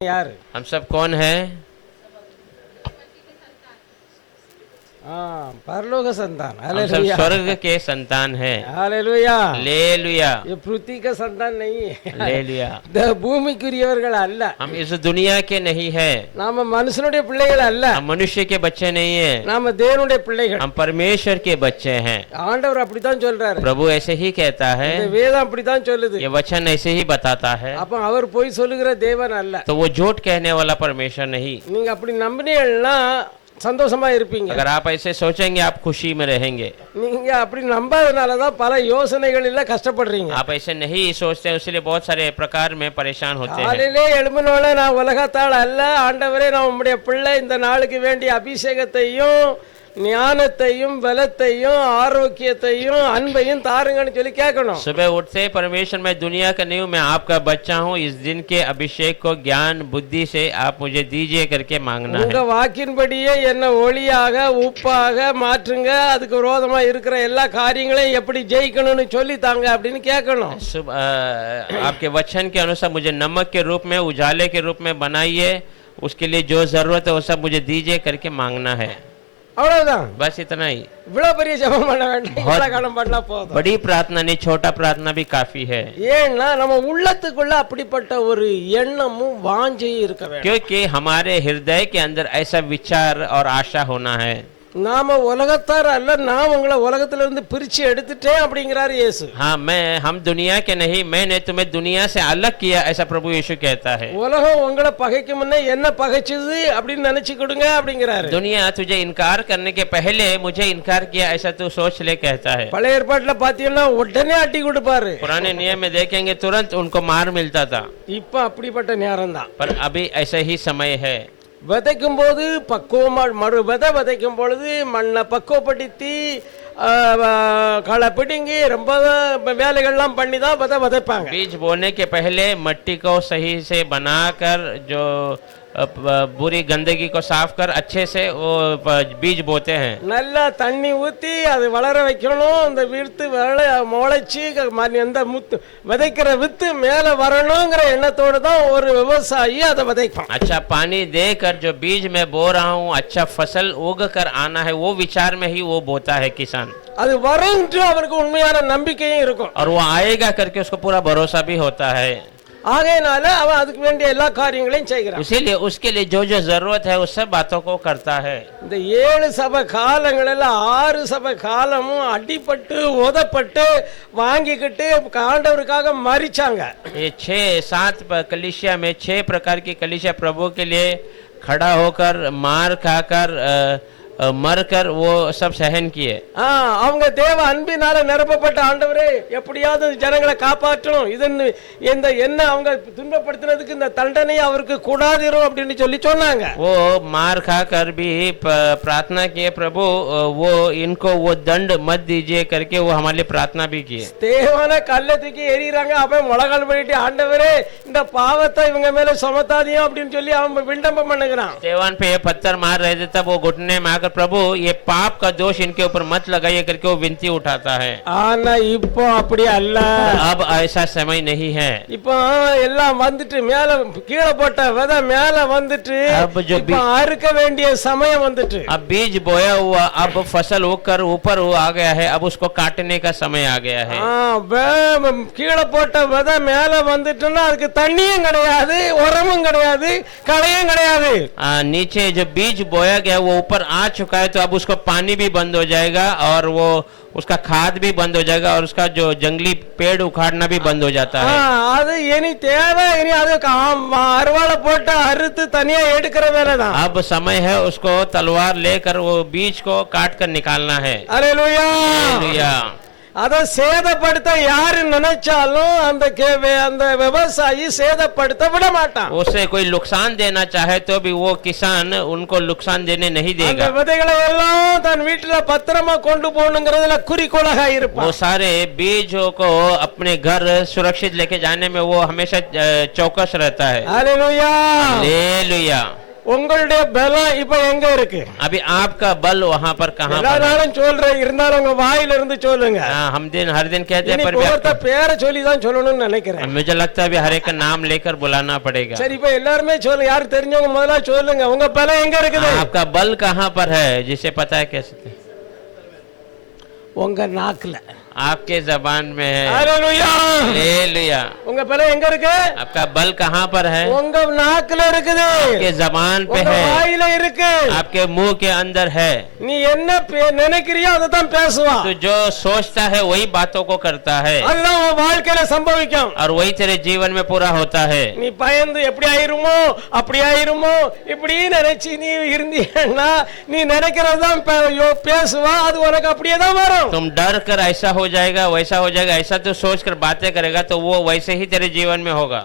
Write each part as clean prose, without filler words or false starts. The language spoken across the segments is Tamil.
யாரு? हम सब कौन है? परलोक संतान। हम सब हालेलुया, स्वर्ग के संतान है। हालेलुया। हालेलुया, ये पृथ्वी का संतान नहीं है, हालेलुया। இந்த பூமிக்குரியவர்கள் அல்ல, हम इस दुनिया के नहीं है, நாம மனுஷனுடைய பிள்ளைகள் அல்ல, हम मनुष्य के बच्चे नहीं है, நாம தேவனுடைய பிள்ளைகள்। हम परमेश्वर के बच्चे हैं। ஆண்டவர் அப்படித்தான் சொல்றாரு, प्रभु ऐसे ही कहता है, இந்த வேதம் அப்படித்தான் சொல்லுது। ये वचन ऐसे ही बताता है। அப்ப அவர் போய் சொல்லுகிற தேவன் அல்ல। तो वो झूठ कहने वाला परमेश्वर नहीं। நீங்க அப்படி நம்பினீங்கன்னா சந்தோஷமா இருப்பீங்க। अगर आप ऐसे सोचेंगे आप खुशी में रहेंगे। நீங்க அப்படி நம்பாதனால தான் பல யோசனைகளில கஷ்டப்படுறீங்க। आप ऐसे नहीं सोचते इसलिए बहुत सारे प्रकार में परेशान होते हैं। காலையிலே எழும்பினோனே நான் உலகத்தால் அல்ல, ஆண்டவரே நான் உம்முடைய பிள்ளை, இந்த நாளுக்கு வேண்டிய அபிஷேகத்தையும் ஞானத்தையும் பலத்தையும் ஆரோக்கியத்தையும் அன்பையும் தாருங்கன்னு சொல்லி கேட்கணும்। सुबह उठते परमेश्वर मैं दुनिया का नहीं हूँ, मैं आपका बच्चा हूँ, इस दिन के अभिषेक को ज्ञान बुद्धि से आप मुझे दीजिए करके मांगना உங்க है। வாக்கின்படியே என்ன ஒளியாக உப்பாக மாற்றுங்க, அதுக்கு விரோதமா இருக்கிற எல்லா காரியங்களையும் எப்படி ஜெயிக்கணும்னு சொல்லி தாங்க அப்படின்னு கேட்கணும்। आपके वचन के अनुसार मुझे नमक के रूप में उजाले के रूप में बनाइए, उसके लिए जो जरूरत है वो सब मुझे दीजिए करके मांगना है। அவ்வளவுதான், बस इतना ही। இவ்வளவு பெரிய ஜெபம் பண்ண வேண்டாம், இவ்வளவு காலம் பண்ணா போதும்। बड़ी प्रार्थना नहीं, छोटा प्रार्थना भी काफी है। ஏன்னா நம்ம உள்ளத்துக்குள்ள அப்படிப்பட்ட ஒரு எண்ணமும் வாஞ்சையும் இருக்க வேண்டும்। क्योंकि हमारे हृदय के अंदर ऐसा विचार और आशा होना है। நாம உலகத்தார் அல்ல, நான் உங்களை உலகத்துல இருந்து பிரிச்சு எடுத்துட்டேன் அப்படிங்கிறாரு இயேசு। हाँ, हम दुनिया के नहीं, मैंने तुम्हें दुनिया से अलग किया, ऐसा प्रभु यीशु कहता है। உலகம் உங்களை பகைக்கு முன்னே என்ன பகைச்சது அப்படின்னு நினைச்சுக்கிடுங்க அப்படிங்கிறாரு। दुनिया तुझे इनकार करने के पहले मुझे इनकार किया, ऐसा तू सोच ले कहता है। பழைய ஏற்பாட்டுல பாத்தீங்கன்னா உடனே அட்டி கொடுப்பாரு, पुराने नियम में देखेंगे तुरंत उनको मार मिलता था, இப்ப அப்படிப்பட்ட நேரம் தான்। पर अभी ऐसा ही समय है। விதைக்கும் போது பக்குவமா மறு விதை விதைக்கும் பொழுது மண்ணை பக்குவப்படுத்தி களை பிடுங்கி ரொம்ப வேலைகள்லாம் பண்ணி தான் விதை விதைப்பாங்க। बीज बोने के पहले मट्टी को सही से बनाकर, जो बुरी गंदगी को साफ कर अच्छे से वो बीज बोते हैं। நல்லா தண்ணி ஊத்தி அது வளர வைக்கணும், அந்த வித்து முளைச்சி அந்த முத்து விதைக்கிற வித்து மேல வரணுங்கிற எண்ணத்தோடு தான் ஒரு விவசாயி அதை விதைப்பான்। अच्छा पानी देकर जो बीज में बो रहा हूँ अच्छा फसल उग कर आना है, वो विचार में ही वो बोता है किसान। அது வரும்னு அவருக்கு உண்மையான நம்பிக்கையும் இருக்கும், और वो आएगा करके उसको पूरा भरोसा भी होता है। ஆகையினால அவன் அதுக்கு வேண்டிய எல்லா காரியங்களையும் செய்கிறான்। इसीलिए उसके लिए जो जो जरूरत है उस सब बातों को करता है। இந்த 7 சபை காலங்களில் 6 சபை காலமும் அடிபட்டு உதப்பட்டு வாங்கிக்கிட்டு ஆண்டவருக்காக மரிச்சாங்க। ये 6-7 कलीसिया में 6 प्रकार की कलीसिया प्रभु के लिए खड़ा होकर मार खाकर मरकर वो सब सहन किए। அவங்க தேவ அன்பினால நிரப்பப்பட்ட ஆண்டவரே எப்படியாவது ஜனங்களை காப்பாற்றணும், இந்த என்ன அவங்க துன்பப்படுத்தினதுக்கு இந்த தண்டனை அவருக்கு கூடாதிரும் அப்படின்னு சொல்லி சொன்னாங்க। वो मार खाकर भी प्रार्थना किए, प्रभु वो इनको वो दंड मत दीजिए करके वो हमारे लिए प्रार्थना भी किए। தேவான கல்லை தூக்கி எறிகிறாங்க, அப்ப முழங்கால் பண்ணிட்டு ஆண்டவரே இந்த பாவத்தை இவங்க மேல சுமத்தாதீங்க அப்படின்னு சொல்லி அவன் விண்ணப்பம் பண்ணுகிறான்। देवान पे ये पत्थर मार रहे थे तब वो घुटने में आकर प्रभु ये पाप का दोष इनके ऊपर मत लगाइए करके वो विनती उठाता है। ஆனா இப்போ அப்படி அல்ல, अब ऐसा समय नहीं है। இப்போ எல்லாம் வந்துட்டு மேல கீழே போட்ட விதை மேல வந்துட்டு अब जो இப்போ அறுக்க வேண்டிய சமயம் வந்துட்டு, अब बीज बोया हुआ अब फसल होकर ऊपर आ गया है, अब उसको काटने का समय आ गया है। கீழே போட்ட விதை மேல வந்துட்டுன்னா அதுக்கு தண்ணியும் கிடையாது, உரமும் கிடையாது, களையும் கிடையாது। नीचे जो बीज बोया गया वो ऊपर आ चुका है, तो अब उसको पानी भी बंद हो जाएगा और वो उसका खाद भी बंद हो जाएगा और उसका जो जंगली पेड़ उखाड़ना भी बंद हो जाता है। அது இனி தேவை, இனி அது அருவாளை போட்டு அறுத்து தனியா எடுக்கிற வேலை தான்। अब समय है उसको तलवार लेकर वो बीज को काट कर निकालना है। அல்லேலூயா, हालेलुया। அதை சேதப்படுத்த யாரு நினைச்சாலும் அந்த விவசாயி சேதப்படுத்த விட மாட்டான்। उसे कोई नुकसान देना चाहे तो भी वो किसान उनको नुकसान देने नहीं देगा। அந்த விதைகளை எல்லாம் தன் வீட்டுல பத்திரமா கொண்டு போகணுங்கிறதுல குறிக்கோளாக இருப்பான்। वो सारे बीजों को अपने घर सुरक्षित लेके जाने में वो हमेशा चौकस रहता है। அல்லேலூயா, हालेलुया। உங்களுடைய பலம் இப்ப எங்க இருக்கு? अभी आपका बल वहाँ पर कहाँ எல்லா पर है? நாளும் சொல்றேன், இருந்தாலும் உங்க வாயில இருந்து சொல்லுங்க. हाँ, हम हर दिन कहते हैं, पर भी ஒருத்த பேரை சொல்லி தான் சொல்லணும்னு நினைக்கிறேன். मुझे लगता है अभी हर एक का नाम लेकर बुलाना पड़ेगा। சரி, இப்ப எல்லாருமே சொல்லுங்க, யாரு தெரிஞ்சவங்க முதல்ல சொல்லுங்க, உங்க பலம் எங்க இருக்குது? आपका बल कहाँ पर है, जिसे पता है कैसे? உங்க நாக்குல, आपके जबान में है। ஹalleluya, हालेलुया। உங்க பலம் எங்க இருக்கு? आपका बल कहाँ पर है? உங்க நாக்குல இருக்குது, आपके जबान पे உங்க है, வாயில இருக்கு. आपके मुंह के अंदर है। நீ என்ன நினைக்கிறியோ அதை தான் பேசுவான். तो जो सोचता है वही बातों को करता है, அதுதான் உன் வாழ்க்கையில சம்பவிக்கும். और वही तेरे जीवन में पूरा होता है। நீ பயந்து எப்படி ஆயிருமோ அப்படி ஆயிருமோ இப்படி நினைச்சு நீ இருந்தீன்னா நீ நினைக்கிறது தான் பேசுவா, அது உனக்கு அப்படியே தான் வரும். तुम डर कर ऐसा हो जाएगा, वैसा हो जाएगा, ऐसा तो सोच कर बातें करेगा तो वो वैसे ही तेरे जीवन में होगा।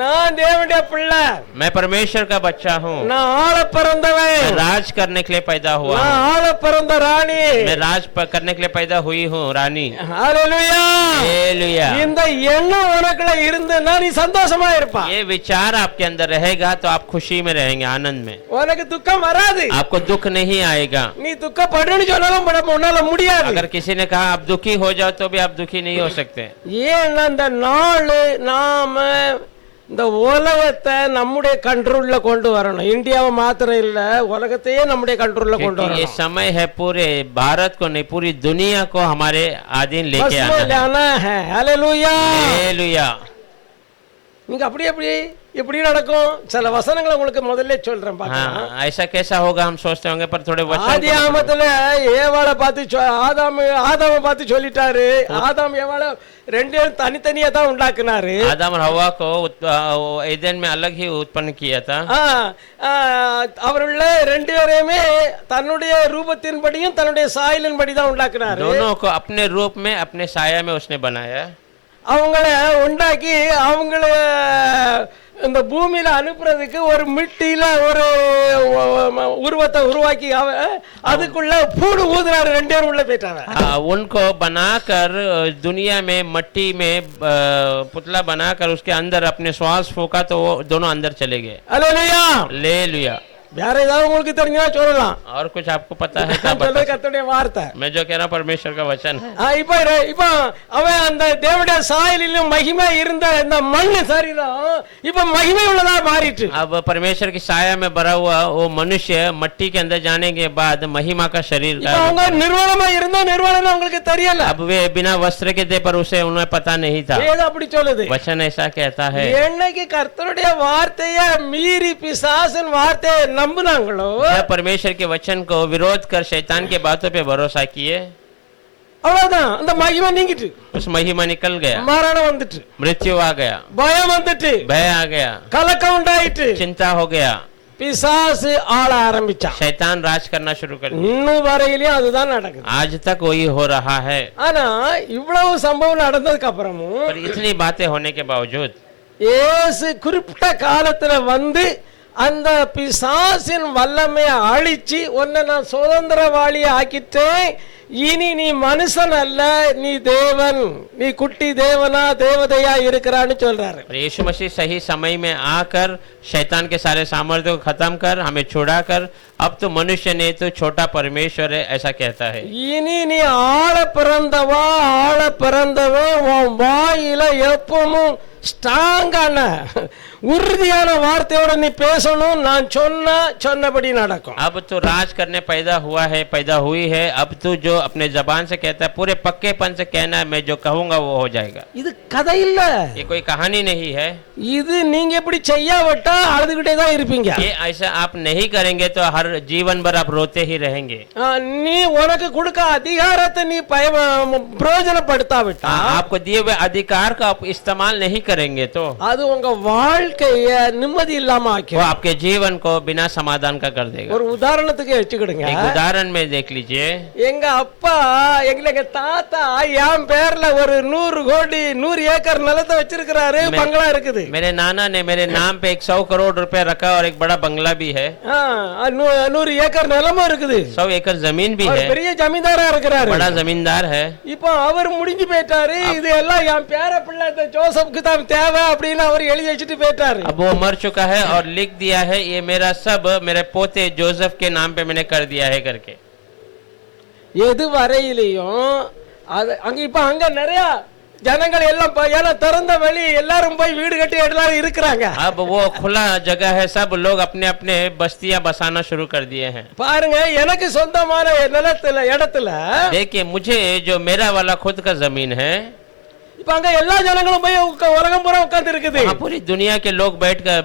நான் தேவனுடைய பிள்ளை, मैं परमेश्वर का बच्चा हूँ, நான் ஆள பிறந்தவன், मैं राज करने के लिए पैदा हुआ நான் हूँ, ஆள பிறந்த ராணி. मैं राज करने के लिए पैदा हुई हूँ, रानी। ஹalleluya. हालेलुया। இந்த எண்ணம் உனக்குள்ள இருந்தனா நீ சந்தோஷமா இருப்ப. ये विचार आपके अंदर रहेगा तो आप खुशी में रहेंगे, आनंद में। உனக்கு துக்கம் வராது. आपको दुख नहीं आएगा। நீ துக்கப்படுன்னு சொன்னாலும் உன்னால முடியாது. अगर किसी ने कहा आप दुखी हो जाओ तो भी आप दुखी नहीं हो सकते। ஏன்னா இந்த நாள் நாம இந்த உலகத்தை நம்முடைய கண்ட்ரோல்ல கொண்டு வரணும். இந்தியாவை மாத்திரம் இல்ல, உலகத்தையே நம்முடைய கண்ட்ரோல்ல கொண்டு क्योंकि ये வரணும். समय है पूरे भारत को नहीं, पूरी दुनिया को हमारे अधीन लेके बस में आना लाना है. हालेलुया. हालेलुया। நீங்க அப்படி அப்படி எப்படி நடக்கும்? சில வசனங்களை உங்களுக்கு முதல்ல சொல்றேன் பாக்கலாம். हाँ, ऐसा कैसा होगा हम सोचते होंगे, पर थोड़े वचन ஆதியாகமத்துல ஏவாளை பார்த்து ஆதாமை பார்த்து சொல்லிட்டாரு. ஆதாம் ஏவாளை ரெண்டு பேரும் தனித்தனியா தான் உண்டாக்குனாரு. आदम और हवा को ईदेन में अलग ही उत्पन्न किया था। அவருள்ள ரெண்டு பேரையுமே தன்னுடைய ரூபத்தின்படியும் தன்னுடைய சாயலின்படி தான் உண்டாக்குனாரு. दोनों को अपने रूप में, अपने साया में उसने बनाया। அவங்கள உண்டாக்கி அவங்கள இந்த பூமியில அனுப்புறதுக்கு ஒரு மிட்டியில ஒரு உருவத்தை உருவாக்கி அதுக்குள்ள பூடு ஊதுறாரு. ரெண்டு பேரும் உள்ள போயிட்டாங்க. उनको बनाकर दुनिया में मट्टी में पुतला बनाकर उसके अंदर अपने श्वास फूका तो वो दोनों अंदर चले गए। அல்லேலூயா. हालेलुया। வேற ஏதாவது உங்களுக்கு தெரிஞ்சா சொல்லலாம். और कुछ आपको पता है? கர்த்தருடைய வார்த்தை. मैं जो कह रहा हूँ परमेश्वर का वचन है। இப்ப அவன் அந்த தேவனுடைய சாயலிலும் மகிமை இருந்த இந்த மண்ணு சரீரம் இப்ப மகிமை உள்ளதா மாறிட்டு. अब परमेश्वर की साया में भरा हुआ वो मनुष्य मट्टी के अंदर जाने के बाद महिमा का शरीर का, அவங்க நிர்வாணமா இருந்தா நிர்வாணம் அவங்களுக்கு தெரியல. अब वे बिना वस्त्र के थे पर उसे उन्हें पता नहीं था। ஏதோ அப்படி சொல்லுது. वचन ऐसा कहता है। என்னைக்கு கர்த்தருடைய வார்த்தையை மீறி பிசாசின் வார்த்தையை நம்பினாங்களோ, जब परमेश्वर के वचन को विरोध कर शैतान के बातों पे भरोसा किए, அவ்வளவுதான், அந்த மகிமை நீங்கிட்டு, उस महिमा निकल गया, மரணம் வந்துட்டு, मृत्यु आ गया, பயம் வந்துட்டு, भय आ गया, கலக்கம் உண்டாயிட்டு, चिंता हो गया, பிசாசு ஆள ஆரம்பிச்சான். शैतान राज करना शुरू कर दिया। இன்னும் வரையிலும் அதுதான் நடக்குது. आज तक वही हो रहा है। ஆனா இவ்வளவு சம்பவம் நடந்ததுக்கு அப்புறமும் पर इतनी बातें होने के बावजूद இயேசு குறிப்பிட்ட காலத்துல வந்து அந்த பிசாசின் வல்லமையை அழிச்சு உன்னை நான் சுதந்திரவாளியை ஆக்கிட்டேன், இனி நீ மனுஷன் அல்ல, நீ தேவன், நீ குட்டி தேவனா தேவதையா இருக்கிறான்னு சொல்றாரு. यीशु मसीह सही समय में आकर शैतान के सारे सामर्थ्य को खत्म कर हमें छुड़ाकर अब तो मनुष्य ने तो छोटा परमेश्वर है, ऐसा कहता है। இனி நீ ஆள பிறந்தவா, ஆள பிறந்தவன், உன் வாயில எப்பவும் ஸ்ட்ராங்கான உறுதியான வார்த்தையோட நீ பேசணும். நான் சொன்னபடி நடக்கும். अब तो राज करने पैदा हुआ है, पैदा हुई है, अब तू जो अपने जबान से कहता है पूरे पक्केपन से कहना है, मैं जो कहूंगा वो हो जाएगा। இது கதை இல்ல, ये कोई कहानी नहीं है। இது நீங்க எப்படி செய்யாவிட்டா அழுதுகிட்டே தான் இருப்பீங்க. ये ऐसा आप नहीं करेंगे तो हर जीवन भर आप रोते ही रहेंगे। நீ உனக்கு கொடுக்க அதிகாரத்தை நீ பிரயோஜனப்படுத்தாவிட்டா, आपको दिए हुए अधिकार का आप इस्तेमाल नहीं करेंगे तो அது உங்க வாழ்க்கைய நிம்மதி இல்லாம वो ஆக்கிடும். आपके जीवन को बिना समाधान का कर देगा। ஒரு உதாரணத்துக்கு வச்சுக்கிடுங்க. एक उदाहरण में देख लीजिए। எங்க அப்பா எங்க தாத்தா என் பேர்ல ஒரு 100 கோடி 100 ஏக்கர் நிலத்தை வச்சிருக்கிறாரு, பங்களா இருக்குது. मेरे नाना ने मेरे नाम पे 100 करोड़ रुपए रखा और एक बड़ा बंगला भी है। 100 ஏக்கர் நிலமும் இருக்குது, 100 एकड़ जमीन भी அவர் है, பெரிய ஜமீன்தாரா இருக்கிறாரு, बड़ा जमींदार है। இப்போ அவர் முடிஞ்சு போயிட்டாரு. இது எல்லாம் என் பேர பிள்ளை ஜோசப்க்கு தான் தேவை அப்படின்னு அவர் எழுதி வச்சுட்டு போயிட்டாரு. अब वो मर चुका है और लिख दिया है ये मेरा सब मेरे पोते जोसेफ के नाम पे मैंने कर दिया है करके. எது வரையிலையும் அது அங்க இப்ப அங்க நிறைய ஜனங்கள் எல்லாம் ஏன்னா திறந்த வெளி எல்லாரும் போய் வீடு கட்டி எல்லாரும் இருக்கிறாங்க. अब वो खुला जगह है, सब लोग अपने अपने बस्तियां बसाना शुरू कर दिए हैं. பாருங்க, எனக்கு சொந்தமான நிலத்துல இடத்துல देखिए मुझे जो मेरा वाला खुद का जमीन है, இப்ப அங்க எல்லா ஜனங்களும் போய் உலகம் பூரா உட்கார்ந்து இருக்குது. वहाँ पूरी दुनिया के लोग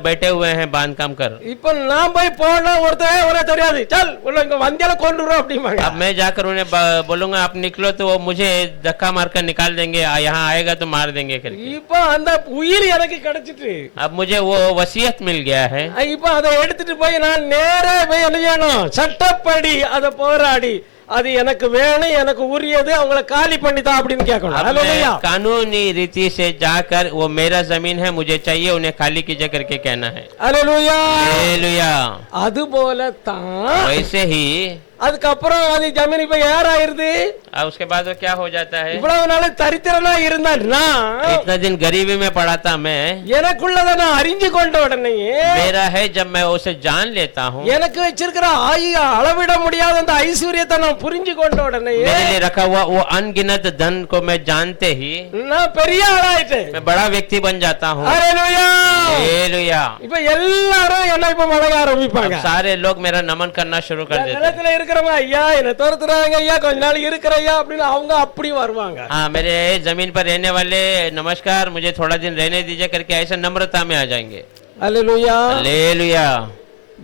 बैठे हुए हैं बांध काम कर. இப்ப நான் போய் போனா ஒருத்தரே தெரியாது, चल உள்ள இங்க வந்தியால கொன்றுறோம் அப்படிமாங்க. अब मैं जाकर उन्हें बोलूंगा आप निकलो तो वो मुझे धक्का मारकर निकाल देंगे, यहाँ आएगा तो मार देंगे करके. இப்ப அந்த உயிர் எனக்கு கிடைச்சிட்டு अब मुझे वो वसीयत मिल गया है. இப்ப அதை எடுத்துட்டு போய் நான் நேரா போய் என்ன செய்யணும், சட்டப்படி அதை போராடி அது எனக்கு வேணும், எனக்கு உரியது, அவங்கள காலி பண்ணிதா அப்படின்னு கேட்கணும். हालेलुया. कानूनी रीति से जाकर वो मेरा जमीन है मुझे चाहिए, उन्हें खाली कीजिए करके कहना है. ஹல்லேலூயா. हालेलुया. அது போல தான் वैसे ही அதுக்கப்புறம் அது ஜமீன் இப்ப ஏறாயிருது. उसके बाद वो क्या हो जाता है, இவ்வளவு நாள் தரித்திரனா இருந்தான்னா इतना दिन गरीबी में पड़ा था मैं, எனக்குள்ளத நான் அறிஞ்சு கொண்ட உடனே मेरा है जब मैं उसे जान लेता हूँ, எனக்கு வச்சிருக்கிற அளவிட முடியாத அந்த ஐஸ்வர்யத்தை நான் புரிஞ்சு கொண்ட உடனே मेरे लिए रखा हुआ वो अनगिनत धन को मैं जानते ही நான் பெரிய ஆளாயிட்டேன், मैं बड़ा व्यक्ति बन जाता हूँ. ஹல்லேலூயா. हालेलुया. இப்ப எல்லாரும் என்ன இப்ப மழக ஆரம்பிப்பாங்க. अब सारे लोग मेरा नमन करना शुरू कर देते हैं. நிலத்துல இருக்கிறவங்க ஐயா என்ன துரத்துறாங்க ஐயா, கொஞ்ச நாள் இருக்கிற ஐயா அப்படின்னு அவங்க அப்படி வருவாங்க. हाँ, मेरे जमीन पर रहने वाले नमस्कार मुझे थोड़ा दिन रहने दीजिए करके ऐसे नम्रता में आ जाएंगे. ஹல்லேலூயா. हालेलुया.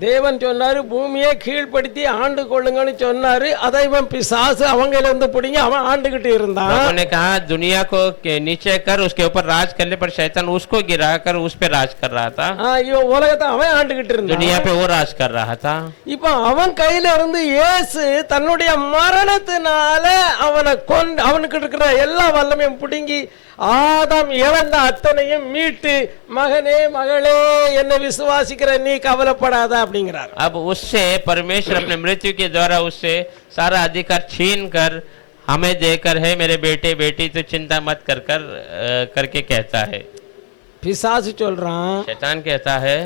தேவன் சொன்னாரு பூமியை கீழ்ப்படுத்தி ஆண்டு கொள்ளுங்கன்னு சொன்னாரு. அதை இவன் பிசாசு அவங்கள இருந்து பிடிங்க அவன் ஆண்டுகிட்டு இருந்தான். प्रभु ने कहा दुनिया को नीचे कर, उसके ऊपर राज करने पर शैतान उसको गिरा कर उस पे राज कर रहा था. இவன் உலகத்தை அவன் ஆண்டுகிட்டு இருந்தான். दुनिया पे वो राज कर रहा था. இப்ப அவன் கையில இருந்து இயேசு தன்னுடைய மரணத்தினால அவனுக்கு இருக்கிற எல்லா வல்லமையும் பிடுங்கி ஆதாம் இழந்த அத்தனையும் மீட்டு மகனே மகளே என்னை விசுவாசிக்கிற நீ கவலைப்படாத அப்படிங்கிறார். अब उससे परमेश्वर अपने मृत्यु के द्वारा उससे सारा अधिकार छीन कर हमें देकर है मेरे बेटे बेटी तो चिंता मत करके कहता है. பிசாசு சொல்றான், शैतान कहता है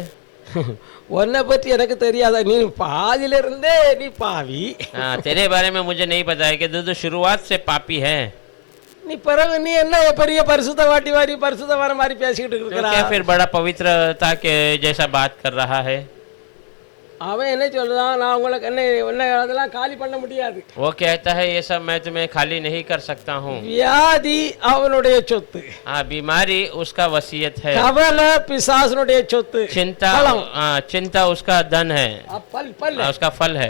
உன்னை பற்றி எனக்கு தெரியாத, நீ பாதியில இருந்தே நீ பாவி, हाँ, तेरे बारे में मुझे नहीं पता है कि तू तो शुरुआत से पापी है. நீ பிறகு நீ என்ன பெரிய பரிசுத்தவாட்டி மாதிரி பரிசுத்தவான மாதிரி பேசிக்கிட்டு तो இருக்கிற. क्या फिर बड़ा पवित्रता के जैसा बात कर रहा है. அவன் என்ன சொல்றான், நான் உங்களுக்கு என்ன அதெல்லாம் காலி பண்ண முடியாது. वो कहता है ये सब मैं तुम्हें खाली नहीं कर सकता हूँ. வியாதி அவனுடைய சொத்து, हाँ, बीमारी उसका वसीयत है. கவலை பிசாசனுடைய சொத்து, चिंता चिंता उसका धन है, பல் பல் उसका फल है.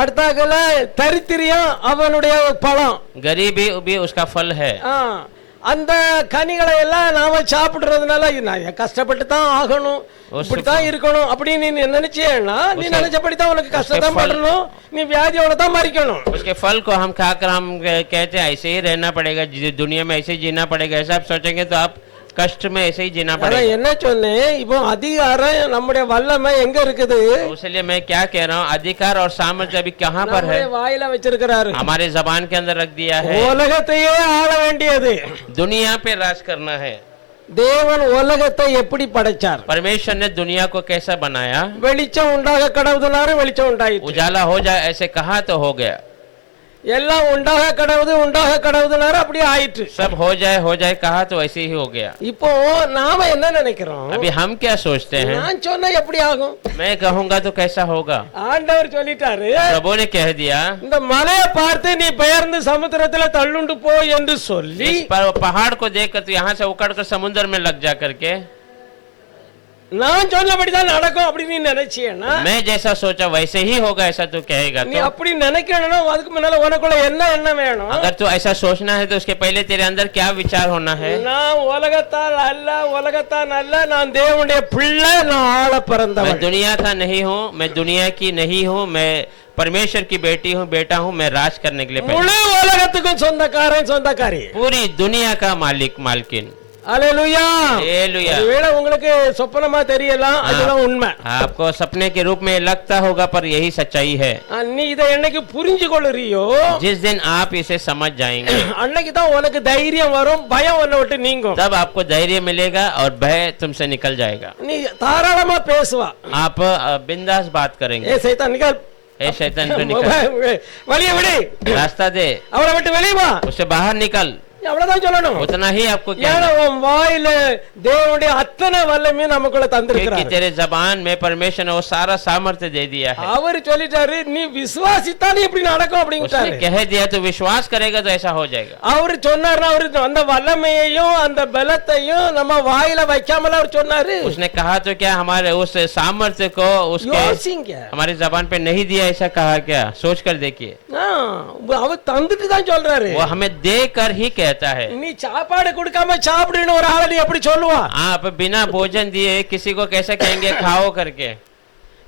அடுத்தாக்கல தரித்திரியம் அவனுடைய பழம், गरीबी भी उसका फल है. அந்த கனிகளை எல்லாம் நாம சாப்பிடுறதுனால நான் கஷ்டப்பட்டு தான் ஆகணும், இப்படித்தான் இருக்கணும் அப்படின்னு நீ நினைச்சேன்னா நீ நினைச்சபடித்தான் உனக்கு கஷ்டம் படணும், நீ வியாதியோட தான் மறிக்கணும். उसके फल को हम खाकर हम कहते हैं ऐसे ही रहना पड़ेगा, दुनिया में ऐसे ही जीना पड़ेगा, ऐसा आप सोचेंगे तो आप कष्ट में ऐसे ही जीना पड़ेगा. என்ன சொன்னேன், இப்போ அதிகாரம் நம்முடைய வல்லமை எங்க இருக்குது, इसलिए मैं क्या कह रहा हूँ, अधिकार और सामर्थ्य अभी कहाँ पर है, வாயில வச்சிருக்கிறாரு, हमारे जबान के अंदर रख दिया है. உலகத்தையே ஆள வேண்டியது दुनिया पे राज करना है. தேவன் உலகத்தை எப்படி படைச்சார், परमेश्वर ने दुनिया को कैसा बनाया, வெளிச்சம் உண்டாக கடவுதுனாரு வெளிச்சம் உண்டாயிற்று, उजाला हो जाए ऐसे कहा तो हो गया, எல்லாம் உண்டாக கடவுதுனாரு அப்படியே ஆயிற்று. सब हो जाए कहा तो ऐसे ही हो गया. இப்போ நாம என்ன நினைக்கிறோம், अभी हम क्या सोचते हैं, நான் சொன்னா எப்படி ஆகும், मैं कहूंगा तो कैसा होगा. ஆண்டவர் சொல்லிட்டாரு, प्रभु ने कह दिया இந்த மலையை பார்த்து நீ பெயர்ந்து சமுத்திரத்துல தள்ளுண்டு போ என்று சொல்லி इस पहाड़ को देखकर तो यहाँ से उकड़ कर समुद्र में लग जा करके, நான் சொன்னபடிதான் நடக்கும் அப்படின்னு நீ நினைச்சேன்னா, मैं जैसा सोचा वैसे ही होगा ऐसा तो कहेगा. நீ तो அப்படி நினைக்கணும்னா அதுக்கு முன்னால உனக்குள்ள என்ன வேணும், अगर तू ऐसा सोचना है तो उसके पहले तेरे अंदर क्या विचार होना है, நான் உலகத்தால் அல்ல நான் தேவனுடைய பிள்ளை, நான் ஆள मैं பிறந்தவன், दुनिया का नहीं हूँ, मैं दुनिया की नहीं हूँ, मैं परमेश्वर की बेटी हूँ, बेटा हूँ, मैं राज करने के लिए முழு உலகத்துக்கும் சொந்தக்காரன் சொந்தக்காரி, पूरी दुनिया का मालिक मालकिन. அல்லேலூயா. हालेलुया। ஒருவேளை உங்களுக்கு சொப்பனமா தெரியலாம், அதுதான் உண்மை. आपको सपने के रूप में लगता होगा पर यही सच्चाई है। நீ இதை என்னைக்கு புரிஞ்சு கொள்ளுறியோ जिस दिन आप इसे समझ जाएंगे அன்னைக்கு தான் உனக்கு தைரியம் வரும், பயம் உன்னை விட்டு நீங்கும். तब आपको धैर्य मिलेगा और भय तुमसे निकल जाएगा। நீ தாராளமா பேசுவா. आप बिंदास बात करेंगे। ஏ சைத்தான் நிக்கல், ए शैतान को निकल, வழிய விடு, रास्ता दे, அவளை விட்டு வெளியே வா, उससे बाहर निकल, அவ்வளவுதான் சொல்லணும். उतना ही आपको ஏன்னா कहना। உன் வாயில தேவனுடைய அத்தனை வல்லமையும் நமக்குள்ள क्योंकि தந்திருக்கிறார். तेरे जबान में परमेश्वर ने वो सारा सामर्थ्य दे दिया है। அவர் சொல்லிட்டாரு, நீ விசுவாசித்தானே இப்படி நடக்கும் उसने அப்படிங்கிட்டாரு. कह दिया तो विश्वास करेगा तो ऐसा हो जाएगा। அவர் சொன்னாரு, அவரு அந்த வல்லமையையும் அந்த பலத்தையும் நம்ம வாயில வைக்காமல அவர் சொன்னாரு. उसने कहा तो क्या हमारे उस सामर्थ्य को उसके யோசிங்க. हमारी जबान पे नहीं दिया, ऐसा कहा क्या? सोच कर देखिए, அவர் தந்துட்டு தான் சொல்றாரு. वो हमें दे कर ही कहता है। நீ சாப்பாடு கொடுக்காம சாப்பிடுன்னு ஒரு ஆளை நீ எப்படி சொல்லுவா? आप बिना भोजन दिए किसी को कैसे कहेंगे खाओ करके?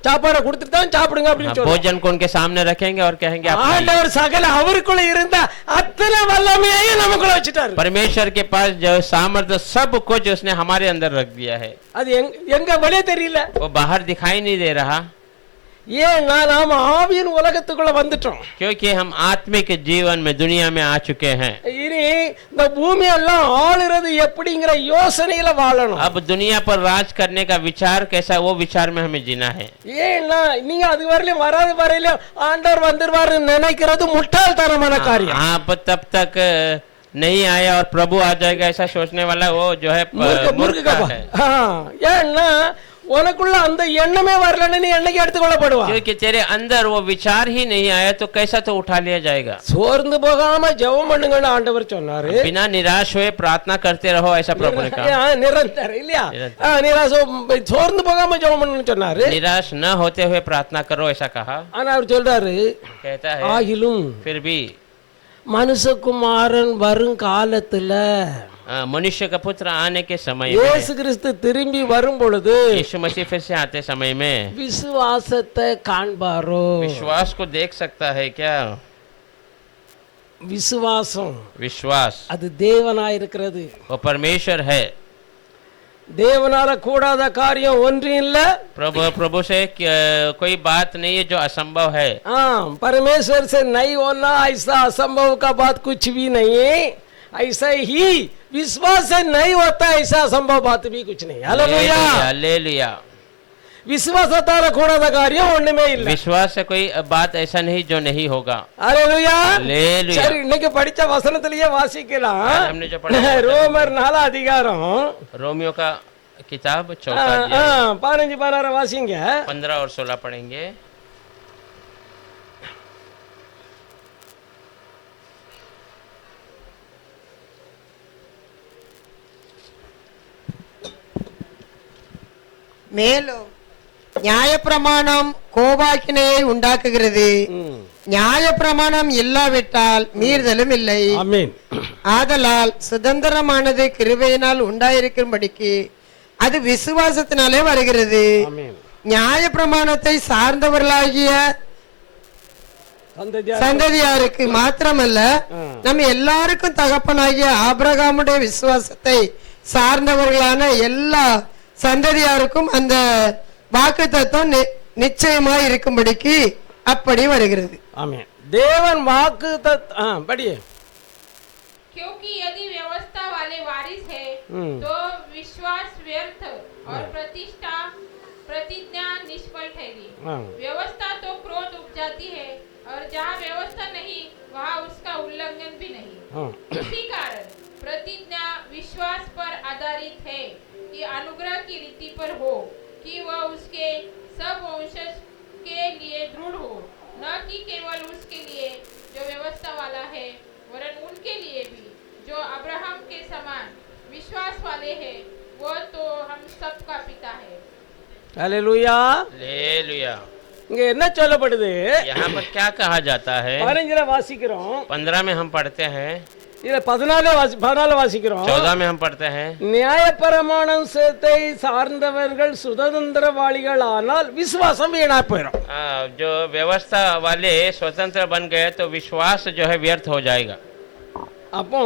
சாப்பாடை கொடுத்துட்டு தான் சாப்பிடுங்க அப்படின்னு சொல்லுவா. भोजन को उनके सामने रखेंगे और कहेंगे आप खाइए। ஆண்டவர் சகல அவருக்குள்ள இருந்த அத்தனை வல்லமையையும் நமக்குள்ள வச்சிட்டாரு. परमेश्वर के पास जो सामर्थ्य सब कुछ उसने हमारे अंदर रख दिया है। அது எங்க வெளியே தெரியல. वो बाहर दिखाई नहीं दे रहा ஏன்னா நாம ஆவியின் உலகத்துக்குள்ள வந்துட்டோம். क्योंकि हम आत्मिक जीवन में दुनिया में आ चुके हैं। இனி இந்த பூமி எல்லாம் ஆளுறது எப்படிங்கிற யோசனையில வாழணும். अब दुनिया पर राज करने का विचार कैसा, वो विचार में हमें जीना है। ஏன்னா நீங்க அது வரலையும் வராது வரையிலும் ஆண்டவர் வந்துருவாரு நினைக்கிறது முட்டாள்தனமான காரியம். आप तब तक नहीं आया और प्रभु आ जाएगा ऐसा सोचने वाला वो जो है मूर्ख है। ஏன்னா உனக்குள்ள அந்த எண்ணமே வரலன்னு நீ என்னைக்கு எடுத்துக்கொள்ளப்படுவா? क्योंकि तेरे अंदर वो विचार ही नहीं आया तो कैसा तो उठा लिया जाएगा। சோர்ந்து போகாம ஜெபம் பண்ணுங்கன்னு ஆண்டவர் சொன்னாரு. बिना निराश हुए प्रार्थना करते रहो ऐसा प्रभु ने कहा। நிரந்தரம் இல்லையா? நிராச சோர்ந்து போகாம ஜெபம் பண்ணுன்னு சொன்னாரு. निराश न होते हुए प्रार्थना करो ऐसा कहा। ஆனா அவர் சொல்றாரு, कहता है ஆகிலும் फिर भी மனுஷகுமாரன் வரும் காலத்துல मनुष्य का पुत्र आने के समय இயேசு में, கிறிஸ்து திரும்பி வரும் பொழுது यीशु मसीह फिर से आते समय में விசுவாசத்தை காண்பாரோ? विश्वास को देख सकता है क्या? விசுவாசம் विश्वास அது தேவனாயிருக்கிறது. वो परमेश्वर है। தேவனால கூடாத காரியம் ஒன்றும் இல்ல. प्रभु से कोई बात नहीं है जो असंभव है। परमेश्वर से नहीं होना ऐसा असंभव का बात कुछ भी नहीं है. ऐसा ही विश्वास से नहीं होता ऐसा असंभव बात भी कुछ नहीं. Hallelujah, hallelujah. விசுவாசத்தால கூடாத காரியம் ஒண்ணுமே இல்ல. विश्वास से कोई बात ऐसा नहीं जो नहीं होगा। Hallelujah, hallelujah. சரி, இன்னைக்கு படிச்ச வசனத்திலேயே வாசிக்கலாம். हमने जो पढ़ा ரோமர் 4 அதிகாரம் रोमियो का किताब 4 अध्याय 15-16 வாசிங்க. 15 और 16 पढ़ेंगे। மேலும் நியாயப்பிரமாணம் கோபாக்கினையை உண்டாக்குகிறது. நியாயப்பிரமாணம் இல்லாவிட்டால் மீறுதலும் இல்லை. ஆமென். ஆதலால் சுதந்திரமானது கிருபையினால் உண்டாயிருக்கும்படிக்கு அது விசுவாசத்தினாலே வருகிறது. ஆமென். நியாயப்பிரமாணத்தை சார்ந்தவர்களாகிய சந்ததியாருக்கு மாத்திரமல்ல, நம்ம எல்லாருக்கும் தகப்பனாகிய ஆபிரகாமுடைய விசுவாசத்தை சார்ந்தவர்களான எல்லா சந்ததியாருக்கும் அந்த வாக்குத்தத்தம் நிச்சயமாய் இருக்கும்படிக்கு அப்படி வருகிறது. ஆமென். தேவன் வாக்குத்தத்தம் படியே. क्योंकि यदि व्यवस्था वाले वारिस है तो विश्वास व्यर्थ और प्रतिज्ञा निष्फल ठहरी। व्यवस्था तो क्रोध उपजाती है और जहाँ व्यवस्था नहीं वहाँ उसका उल्लंघन भी नहीं। इसी कारण प्रतिज्ञा विश्वास पर आधारित है कि अनुग्रह की रीति पर हो कि वह उसके सब वंशज के लिए दृढ़ हो, न कि केवल उसके लिए जो व्यवस्था वाला है वरन उनके लिए भी जो अब्राहम के समान विश्वास वाले हैं। वो तो हम सबका पिता है। Hallelujah, hallelujah. இங்க என்ன சொல்லப்படுது? यहाँ पर क्या कहा जाता है? 15 வாசிக்கிறோம். 15 में हम पढ़ते हैं। இல்ல 14 வாசிக்கிறோம். 14 में हम पढ़ते हैं। நியாயப்பிரமாணத்தை சார்ந்தவர்கள் சுதந்திரவாளிகள் ஆனால் விசுவாசம் வீணா போயிடும். जो व्यवस्था वाले स्वतंत्र बन गए तो विश्वास जो है व्यर्थ हो जाएगा। அப்போ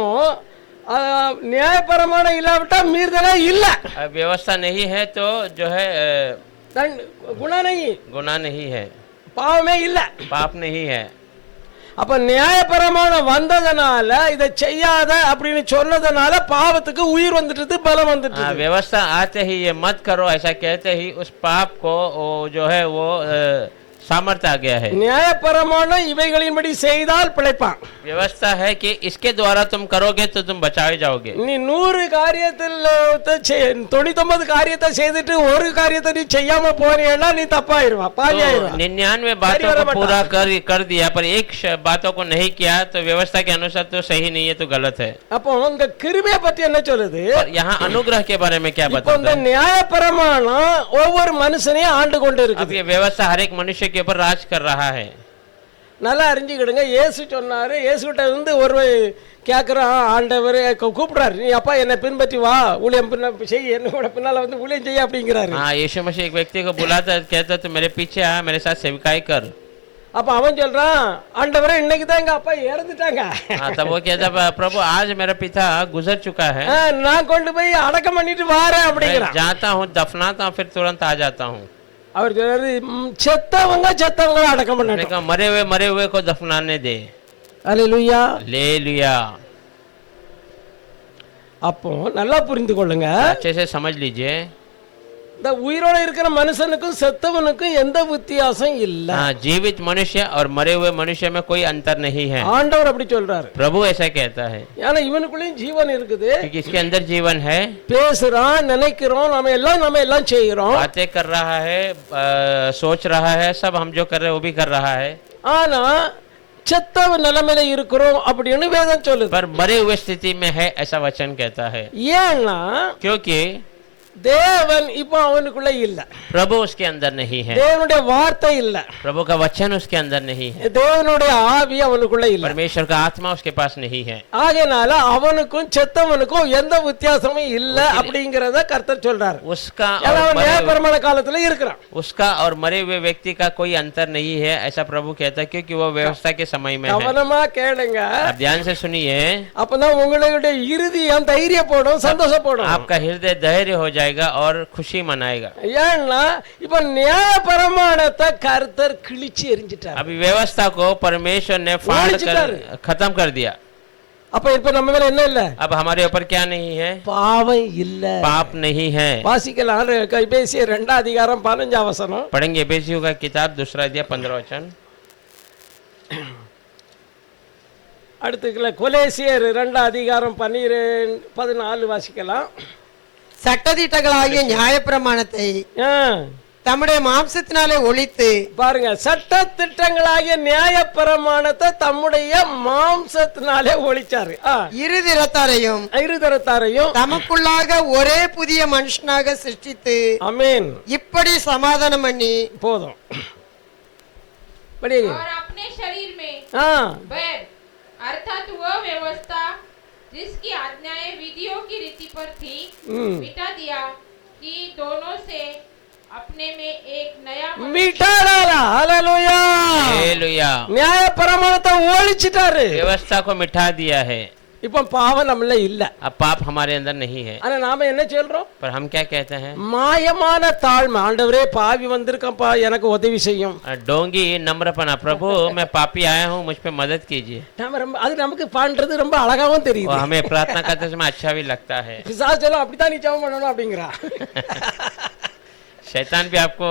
நியாயபரமான இல்லாவிட்டா மீறுதலே இல்ல, व्यवस्था नहीं है तो जो है குணம் नहीं, गुनाह नहीं है, பாவமே இல்ல. पाप नहीं है। அப்ப நியாயபரமான வந்ததனால இதை செய்யாத அப்படின்னு சொன்னதனால பாவத்துக்கு உயிர் வந்துட்டு பலம் வந்துட்டு. व्यवस्था आते ही ये मत करो ऐसा कहते ही उस पाप को वो जो है वो सामर्थ्य आ गया है। நியாயபரமான இவைகளின்படி செய்தால் பிழைப்பான். व्यवस्था है कि इसके द्वारा तुम करोगे तो तुम बचाए जाओगे। நீ 100 காரியத்தில் 99 காரியத்தை செய்துட்டு ஒரு காரியத்தை நீ செய்யாம போனீன்னா நீ தப்பாயிருவா, பாவியாயிருவா. 99 बातों को पूरा कर दिया पर एक बातों को नहीं किया तो व्यवस्था के अनुसार तो सही नहीं है, तो गलत है। அப்போ உங்க கிருபையை பத்தி என்ன சொல்லுது? यहाँ अनुग्रह के बारे में क्या இப்போ बताता இந்த है? நியாயபரமானம் ஒவ்வொரு மனுஷனையும் ஆண்டு கொண்டு अब இருக்குது. ये व्यवस्था हर एक मनुष्य के ऊपर राज कर रहा है। நல்லா அறிஞ்சுக்கிடுங்க. இயேசு சொன்னாரு, இயேசுகிட்ட இருந்து ஒரு கேட்குறான், ஆண்டவர் கூப்பிடுறாரு, நீ அப்பா என்னை பின்பற்றி வா, ஊழியம் செய், என்னோட பின்னால வந்து ஊழியம் செய்ய அப்படிங்கிறாரு. हाँ, यीशु मसीह एक व्यक्ति को बुलाता कहता तो मेरे पीछे आ, मेरे साथ सेवकाई कर। அப்ப அவன் சொல்றான், ஆண்டவரே இன்னைக்கு தான் எங்க அப்பா இறந்துட்டாங்க, हाँ, तब वो कहता प्रभु आज मेरा पिता गुजर चुका है, நான் கொண்டு போய் அடக்கம் பண்ணிட்டு வாரேன் मैं அப்படிங்கிறான். जाता हूँ, दफनाता हूँ, फिर तुरंत आ जाता हूँ। அவர் சொல்றாரு, செத்தவங்க அடக்கம் मैंने பண்ணட்டும். कहा मरे हुए को दफनाने दे। அல்லேலூயா. ले लिया। அப்போ நல்லா புரிந்து கொள்ளுங்க, अच्छे से समझ लीजिए, இந்த உயிரோட இருக்கிற மனுஷனுக்கும் செத்தவனுக்கும் எந்த வித்தியாசம் இல்ல. हाँ, जीवित मनुष्य और मरे हुए मनुष्य में कोई अंतर नहीं है। ஆண்டவர் அப்படி சொல்றாரு. प्रभु ऐसा कहता है ஏன்னா இவனுக்குள்ளேயும் ஜீவன் இருக்குது, क्योंकि इसके अंदर जीवन है, பேசுறான், நினைக்கிறோம், நம்ம எல்லாம் செய்கிறோம். बातें कर रहा है, सोच रहा है, सब हम जो कर रहे हैं वो भी कर रहा है। ஆனா செத்தவ நிலைமையில இருக்கிறோம் அப்படின்னு வேதம் சொல்லுது. पर मरे हुए स्थिति में है ऐसा वचन कहता है, ஏன்னா क्योंकि தேவன் இப்போ அவனுக்குள்ள இல்ல, प्रभु उसके अंदर नहीं है, தேவனுடைய வார்த்தை இல்ல, प्रभु का वचन उसके अंदर नहीं है, தேவனுடைய ஆவி அவனுக்குள்ள இல்ல, परमेश्वर का आत्मा उसके पास नहीं है। ஆகையினால அவனுக்கும் செத்தவனுக்கும் எந்த வித்தியாசமும் இல்ல அப்படிங்கறத கர்த்தர் சொல்றாரு. उसका ஏன்னா और அவன் मरे நியாயப்பிரமாண காலத்துல இருக்கிறான். उसका और मरे हुए व्यक्ति का कोई अंतर नहीं है ऐसा प्रभु कहता है, क्योंकि वो व्यवस्था के समय में है। கவனமா கேளுங்க, आप ध्यान से सुनिए, அப்பதான் உங்களுடைய இருதயம் தைரியப்படும், சந்தோஷப்படும். आपका हृदय धैर्य हो जाएगा और खुशी मनाएगा। ஏன்னா இப்ப நியாயப்பிரமாணத்தை கர்த்தர் கிழிச்சு எரிஞ்சிட்டார். अभी व्यवस्था को परमेश्वर ने फाड़ कर खत्म कर दिया। அப்ப இப்ப நம்ம மேல என்ன இல்ல? अब हमारे ऊपर क्या नहीं है? பாவம் இல்ல, पाप नहीं है। வாசிக்கலாம். எபேசியர் 2:15 पढ़ेंगे एफेसियों का किताब 2:15। அடுத்துக்குள்ள கொலேசியர் 2:14 வாசிக்கலாம். சட்டதிட்டங்களாகிய நியாயப்பிரமாணத்தை தம்முடைய மாம்சத்தினாலே ஒழித்து, பாருங்க, சட்ட திட்டங்களாகிய நியாயப்பிரமாணத்தை தம்முடைய மாம்சத்தினாலே ஒழிச்சாரு. இருதரத்தாரையும் தமக்குள்ளாக ஒரே புதிய மனுஷனாக சிருஷ்டித்து, ஆமென், இப்படி சமாதானம் பண்ணி, போதும். और अपने शरीर में बैर अर्थात वह व्यवस्था जिसकी आज्ञाएं विधियों की रीति पर थी मिटा दिया, कि दोनों से अपने में एक नया मिटा डाला. Hallelujah, hallelujah. நியாயப்பிரமாணத்தை ஒழிச்சிட்டாரு, व्यवस्था को मिटा दिया है। இப்ப பாவம் நம்மள இல்ல, अब पाप हमारे अंदर नहीं है। ஆனா நாம என்ன சொல்றோம்? पर हम क्या कहते हैं? மாயமான தாழ்மை. ஆண்டவரே பாவி வந்திருக்கப்பா, எனக்கு உதவி செய்யும். डोंगी नम्रपना, प्रभु मैं पापी आया हूँ, मुझ पे मदद कीजिए। அது நமக்கு பண்றது ரொம்ப அழகாவும் தெரியுது. और हमें प्रार्थना करते समय अच्छा भी लगता है। பிசாசு சொல்லும், அப்படித்தான் நீ ஜெபம் பண்ணணும் அப்படிங்கிறா. शैतान भी आपको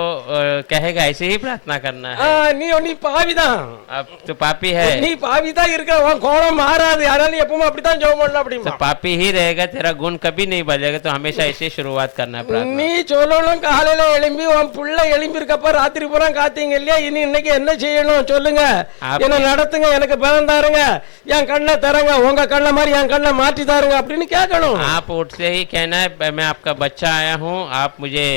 कहेगा ऐसे ही प्रार्थना करना है। நீ பாவிதான், अब तो पापी है, நீ பாவிதான் இருக்க, உன் கோணம் மாறாது, அதனால நீ எப்பவும் அப்படித்தான் ஜெபம் பண்ணணும் तो அப்படிமா. पापी ही रहेगा, तेरा गुण कभी नहीं बदलेगा, तो हमेशा ऐसे ही शुरुआत करना है प्रार्थना। நீ சொல்லணும், காலையில எழும்பி உன் புள்ள எழும்பி இருக்கப்ப ராத்திரி பூரா காத்தீங்க இல்லையா, இனி இன்னைக்கு என்ன செய்யணும் சொல்லுங்க, என்ன நடத்துங்க, எனக்கு பலம் தாருங்க, என் கண்ணை தரங்க, உங்க கண்ணை மாதிரி என் கண்ணை மாற்றி தாருங்க அப்படின்னு கேட்கணும். आप उठते ही कहना है मैं आपका बच्चा आया हूँ, आप मुझे